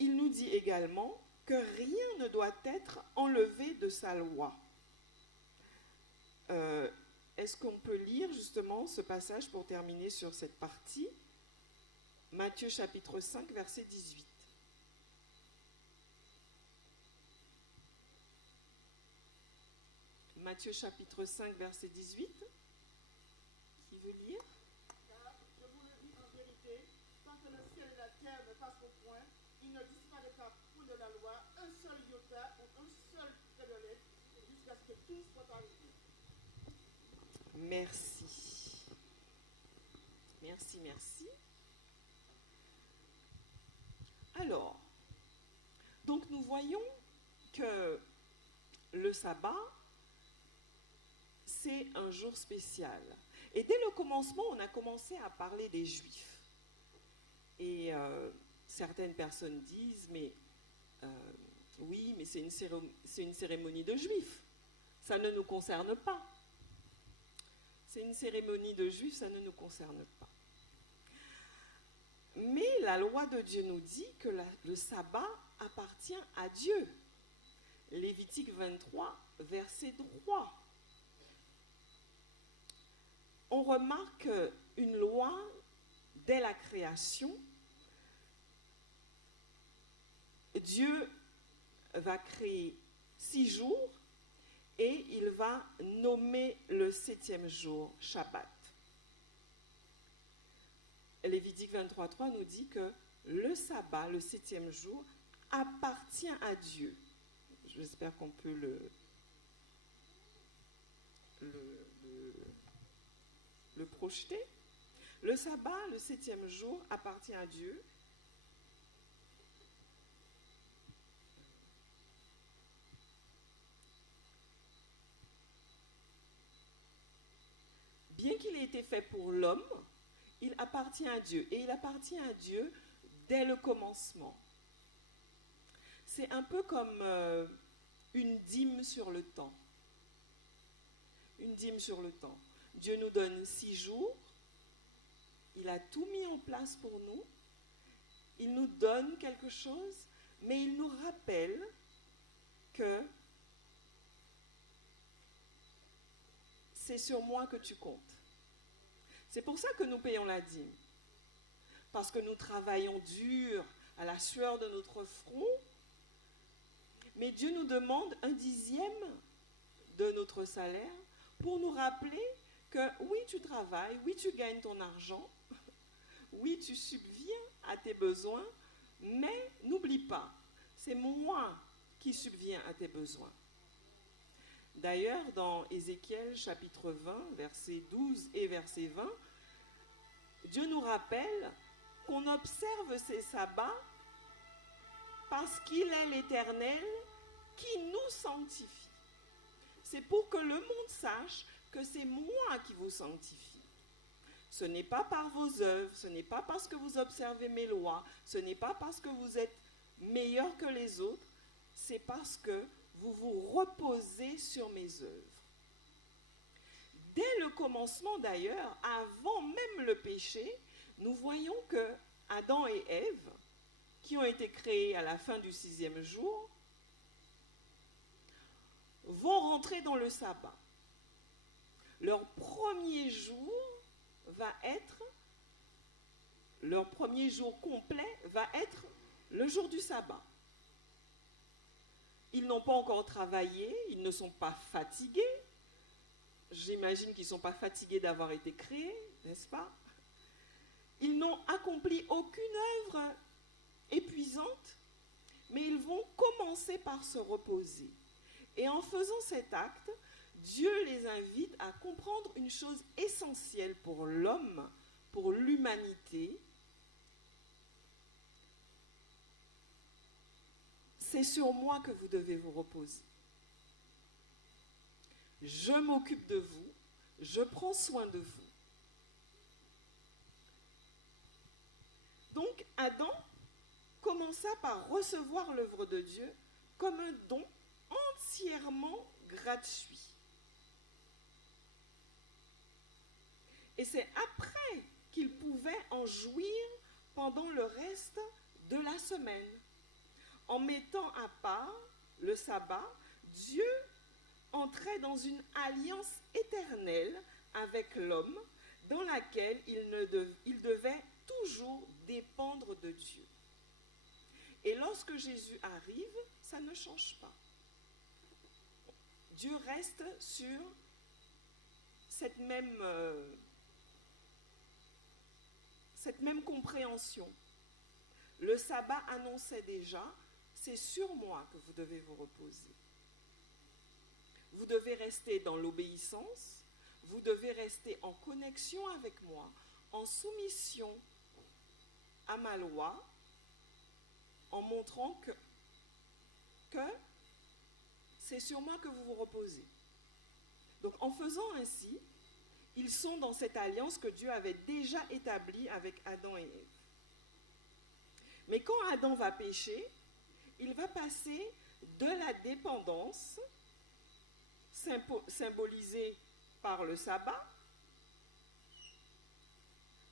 Il nous dit également que rien ne doit être enlevé de sa loi. Est-ce qu'on peut lire justement ce passage pour terminer sur cette partie? Matthieu chapitre 5, verset 18. Matthieu chapitre 5, verset 18. Qui veut lire? Car je vous le dis en vérité, tant que le ciel et la terre ne passent au point, il ne disparaîtra point de la loi un seul iota ou un seul trait de lettre, jusqu'à ce que tout soit arrivé. Merci. Merci, merci. Alors, donc nous voyons que le sabbat, c'est un jour spécial. Et dès le commencement, on a commencé à parler des Juifs. Et certaines personnes disent, mais oui, mais c'est une cérémonie de Juifs. Ça ne nous concerne pas. C'est une cérémonie de Juifs, ça ne nous concerne pas. Mais la loi de Dieu nous dit que le sabbat appartient à Dieu. Lévitique 23, verset 3. On remarque une loi dès la création. Dieu va créer 6 jours et il va nommer le 7e jour Shabbat. Lévitique 23.3 nous dit que le sabbat, le 7e jour, appartient à Dieu. J'espère qu'on peut le projeter. Le sabbat, le 7e jour, appartient à Dieu. Bien qu'il ait été fait pour l'homme, il appartient à Dieu. Et il appartient à Dieu dès le commencement. C'est un peu comme une dîme sur le temps. Une dîme sur le temps. Dieu nous donne 6 jours. Il a tout mis en place pour nous. Il nous donne quelque chose, mais il nous rappelle que c'est sur moi que tu comptes. C'est pour ça que nous payons la dîme. Parce que nous travaillons dur à la sueur de notre front. Mais Dieu nous demande 1/10 de notre salaire pour nous rappeler que oui, tu travailles, oui, tu gagnes ton argent, oui, tu subviens à tes besoins, mais n'oublie pas, c'est moi qui subviens à tes besoins. D'ailleurs, dans Ézéchiel chapitre 20, verset 12 et verset 20, Dieu nous rappelle qu'on observe ces sabbats parce qu'il est l'Éternel qui nous sanctifie. C'est pour que le monde sache que c'est moi qui vous sanctifie. Ce n'est pas par vos œuvres, ce n'est pas parce que vous observez mes lois, ce n'est pas parce que vous êtes meilleurs que les autres, c'est parce que vous vous reposez sur mes œuvres. Dès le commencement d'ailleurs, avant même le péché, nous voyons que Adam et Ève, qui ont été créés à la fin du 6e jour, vont rentrer dans le sabbat. Leur premier jour complet va être le jour du sabbat. Ils n'ont pas encore travaillé, ils ne sont pas fatigués. J'imagine qu'ils ne sont pas fatigués d'avoir été créés, n'est-ce pas? Ils n'ont accompli aucune œuvre épuisante, mais ils vont commencer par se reposer. Et en faisant cet acte, Dieu les invite à comprendre une chose essentielle pour l'homme, pour l'humanité. C'est sur moi que vous devez vous reposer. Je m'occupe de vous, je prends soin de vous. Donc Adam commença par recevoir l'œuvre de Dieu comme un don entièrement gratuit. Et c'est après qu'il pouvait en jouir pendant le reste de la semaine. En mettant à part le sabbat, Dieu entrait dans une alliance éternelle avec l'homme dans laquelle il devait toujours dépendre de Dieu. Et lorsque Jésus arrive, ça ne change pas. Dieu reste sur cette même compréhension. Le sabbat annonçait déjà, c'est sur moi que vous devez vous reposer. Vous devez rester dans l'obéissance, vous devez rester en connexion avec moi, en soumission à ma loi, en montrant que c'est sur moi que vous vous reposez. Donc en faisant ainsi, ils sont dans cette alliance que Dieu avait déjà établie avec Adam et Ève. Mais quand Adam va pécher, il va passer de la dépendance, symbolisée par le sabbat,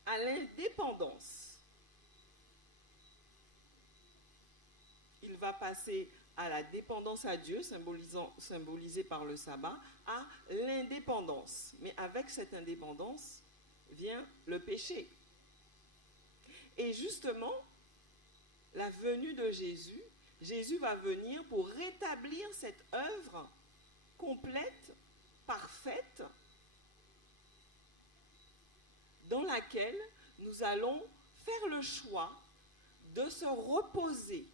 à l'indépendance. Il va passer à la dépendance à Dieu, symbolisée par le sabbat, à l'indépendance. Mais avec cette indépendance vient le péché. Et justement, la venue de Jésus, Jésus va venir pour rétablir cette œuvre complète, parfaite, dans laquelle nous allons faire le choix de se reposer.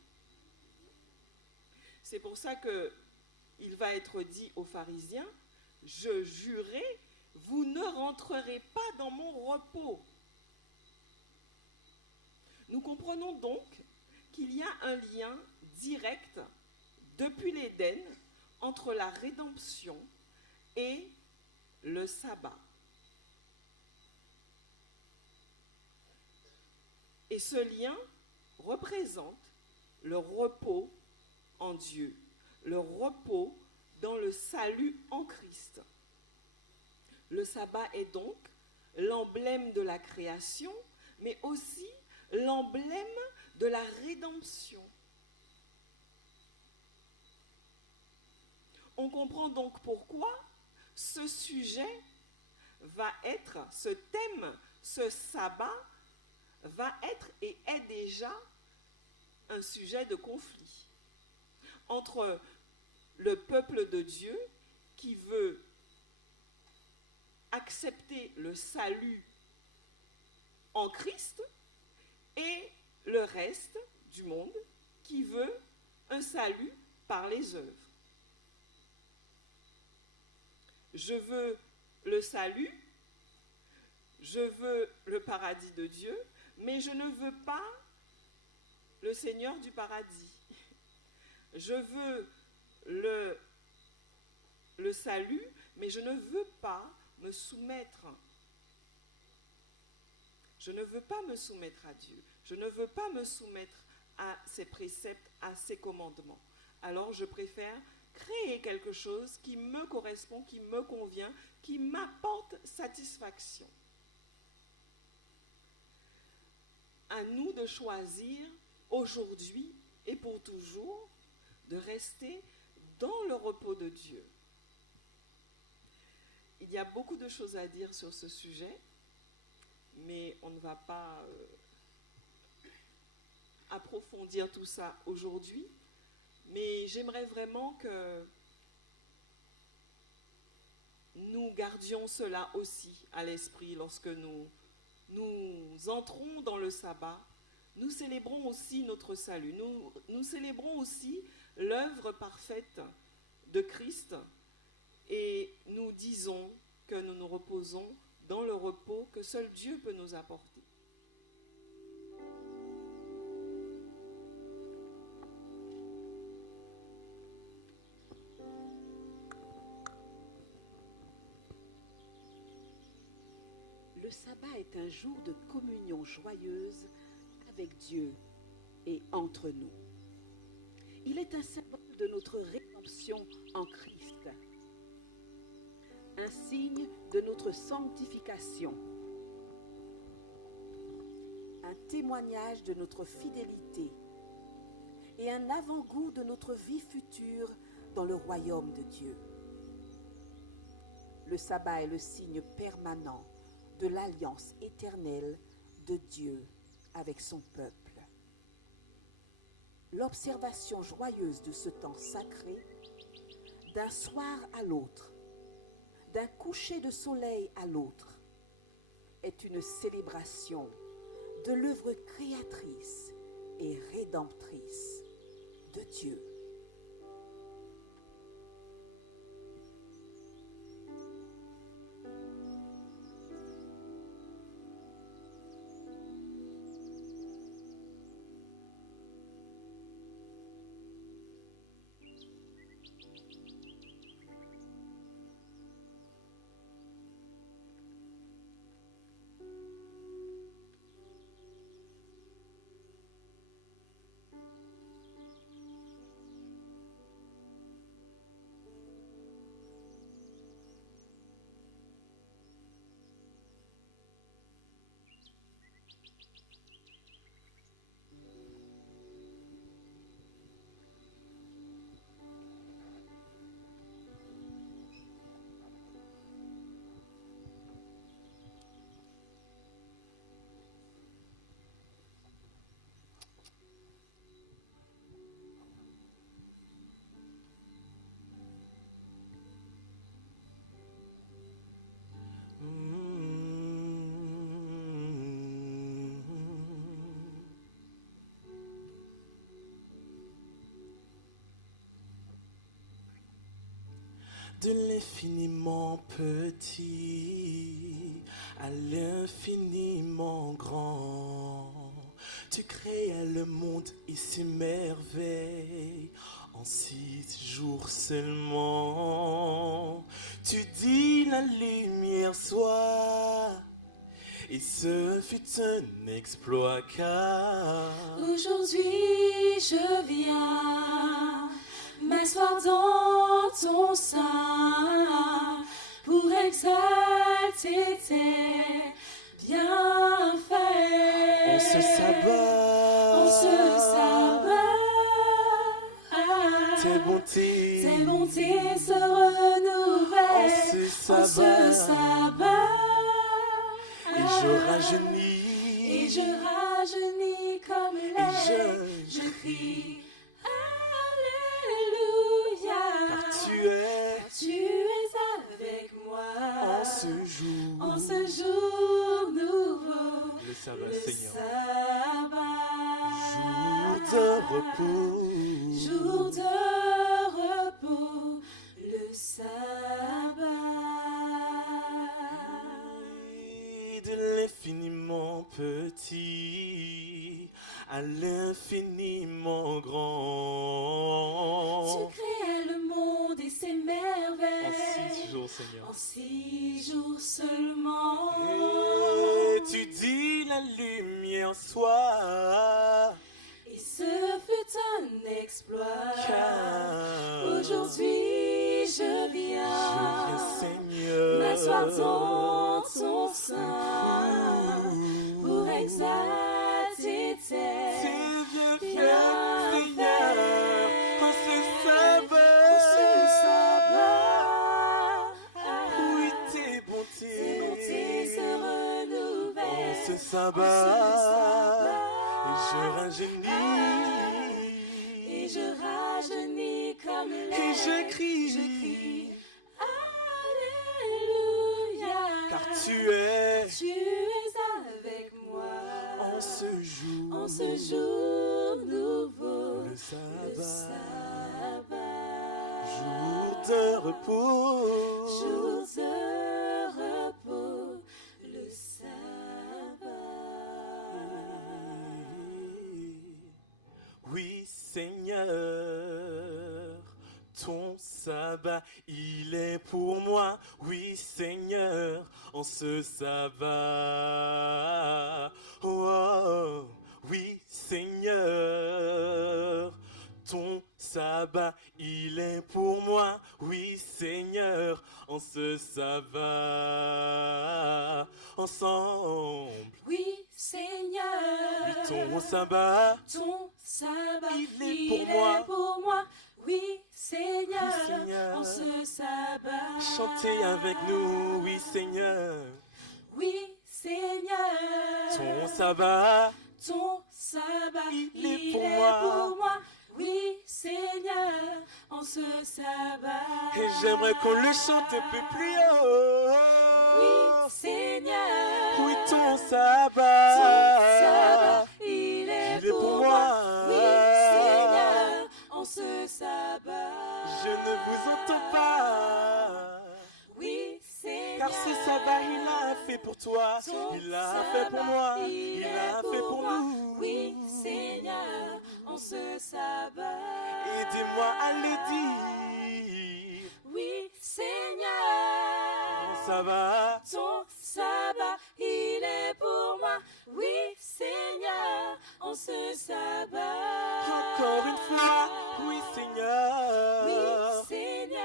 C'est pour ça qu'il va être dit aux pharisiens, « Je jurais, vous ne rentrerez pas dans mon repos. » Nous comprenons donc qu'il y a un lien direct depuis l'Éden entre la rédemption et le sabbat. Et ce lien représente le repos en Dieu, le repos dans le salut en Christ. Le sabbat est donc l'emblème de la création, mais aussi l'emblème de la rédemption. On comprend donc pourquoi ce sujet va être, ce thème, ce sabbat, va être et est déjà un sujet de conflit entre le peuple de Dieu qui veut accepter le salut en Christ et le reste du monde qui veut un salut par les œuvres. Je veux le salut, je veux le paradis de Dieu, mais je ne veux pas le Seigneur du paradis. Je veux le salut, mais je ne veux pas me soumettre. Je ne veux pas me soumettre à Dieu. Je ne veux pas me soumettre à ses préceptes, à ses commandements. Alors je préfère créer quelque chose qui me correspond, qui me convient, qui m'apporte satisfaction. À nous de choisir aujourd'hui et pour toujours de rester dans le repos de Dieu. Il y a beaucoup de choses à dire sur ce sujet, mais on ne va pas approfondir tout ça aujourd'hui. Mais j'aimerais vraiment que nous gardions cela aussi à l'esprit lorsque nous entrons dans le sabbat. Nous célébrons aussi notre salut. Nous célébrons aussi l'œuvre parfaite de Christ et nous disons que nous nous reposons dans le repos que seul Dieu peut nous apporter. Le sabbat est un jour de communion joyeuse avec Dieu et entre nous. Il est un symbole de notre rédemption en Christ, un signe de notre sanctification, un témoignage de notre fidélité et un avant-goût de notre vie future dans le royaume de Dieu. Le sabbat est le signe permanent de l'alliance éternelle de Dieu avec son peuple. L'observation joyeuse de ce temps sacré d'un soir à l'autre, d'un coucher de soleil à l'autre, est une célébration de l'œuvre créatrice et rédemptrice de Dieu. De l'infiniment petit à l'infiniment grand, tu créas le monde et ses merveilles en 6 jours seulement. Tu dis la lumière soit, et ce fut un exploit car aujourd'hui je viens m'asseoir dans ton sein pour exalter tes bienfaits. En ce sabbat, tes bontés se renouvellent. En ce sabbat, et je rajeunis comme l'air. Je crie Alléluia, car tu es avec moi en ce jour nouveau, le sabbat, Seigneur, jour de repos, le sabbat. De l'infiniment petit à l'infiniment grand, Tu créais le monde et ses merveilles en 6 jours, Seigneur. En 6 jours seulement. Et tu dis la lumière soit, Et ce fut un exploit. car aujourd'hui je viens Seigneur, m'asseoir dans ton sein pour exalter tes bienfaits. En ce sabbat, oui, tes bontés se renouvellent. En ce sabbat, et je rajeunis comme l'air. et je crie Alléluia, car tu es avec moi en ce jour nouveau, le sabbat, jour de repos, le sabbat. Oui, Seigneur, ton sabbat, il est pour moi. Oui, Seigneur, en ce sabbat. Oh, oui, Seigneur, ton sabbat, il est pour moi. Oui, Seigneur, en ce sabbat. Ensemble. Oui, Seigneur, Oui, ton sabbat, il est est pour moi. Oui, Seigneur, Oui, Seigneur. en ce sabbat. chantez avec nous. Oui, Seigneur, Oui, Seigneur, ton sabbat, ton sabbat, il est il pour est moi. pour moi. Oui, Seigneur, en ce sabbat. Et j'aimerais qu'on le chante un peu plus haut. Oui, Seigneur. Oui, ton sabbat. Il est pour moi. Oui, Seigneur, en ce sabbat. Je ne vous entends pas. Oui, Seigneur. Car ce sabbat, il a fait pour toi. Il l'a fait pour moi. Il l'a fait pour nous. Oui, Seigneur, en ce sabbat. Aidez-moi à le dire. Oui, Seigneur. Ton sabbat. Ton sabbat, il est pour moi. Oui, Seigneur, en ce sabbat. Encore une fois, oui, Seigneur. Oui, Seigneur.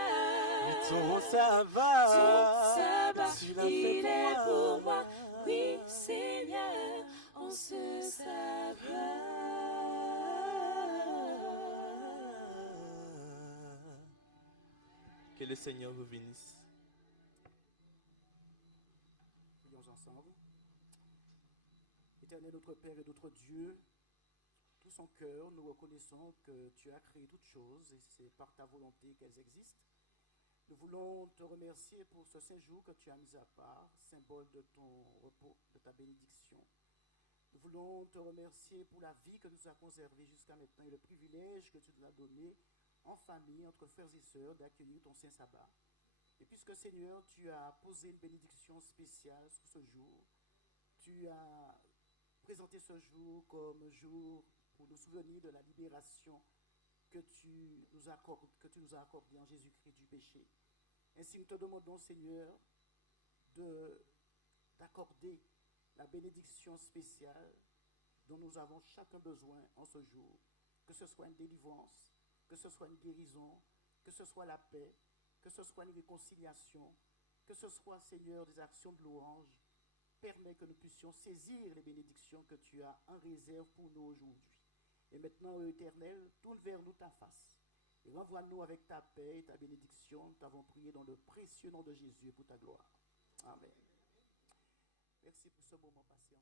Ton sabbat. Ton sabbat, Tu l'as fait il est pour pour moi. moi. Oui, Seigneur, en ce sabbat. Que le Seigneur vous bénisse. Prions ensemble. Éternel notre Père et notre Dieu, tout son cœur, nous reconnaissons que tu as créé toutes choses et c'est par ta volonté qu'elles existent. Nous voulons te remercier pour ce saint jour que tu as mis à part, symbole de ton repos, de ta bénédiction. Nous voulons te remercier pour la vie que tu nous as conservée jusqu'à maintenant et le privilège que tu nous as donné en famille, entre frères et sœurs, d'accueillir ton saint sabbat. Et puisque Seigneur, tu as posé une bénédiction spéciale sur ce jour, tu as présenté ce jour comme jour pour nous souvenir de la libération que tu nous as accordée en Jésus-Christ du péché. Ainsi, nous te demandons, Seigneur, d'accorder la bénédiction spéciale dont nous avons chacun besoin en ce jour, que ce soit une délivrance, que ce soit une guérison, que ce soit la paix, que ce soit une réconciliation, que ce soit, Seigneur, des actions de louange. Permets que nous puissions saisir les bénédictions que tu as en réserve pour nous aujourd'hui. Et maintenant, Éternel, tourne vers nous ta face et renvoie-nous avec ta paix et ta bénédiction. Nous t'avons prié dans le précieux nom de Jésus et pour ta gloire. Amen. Merci pour ce moment passé.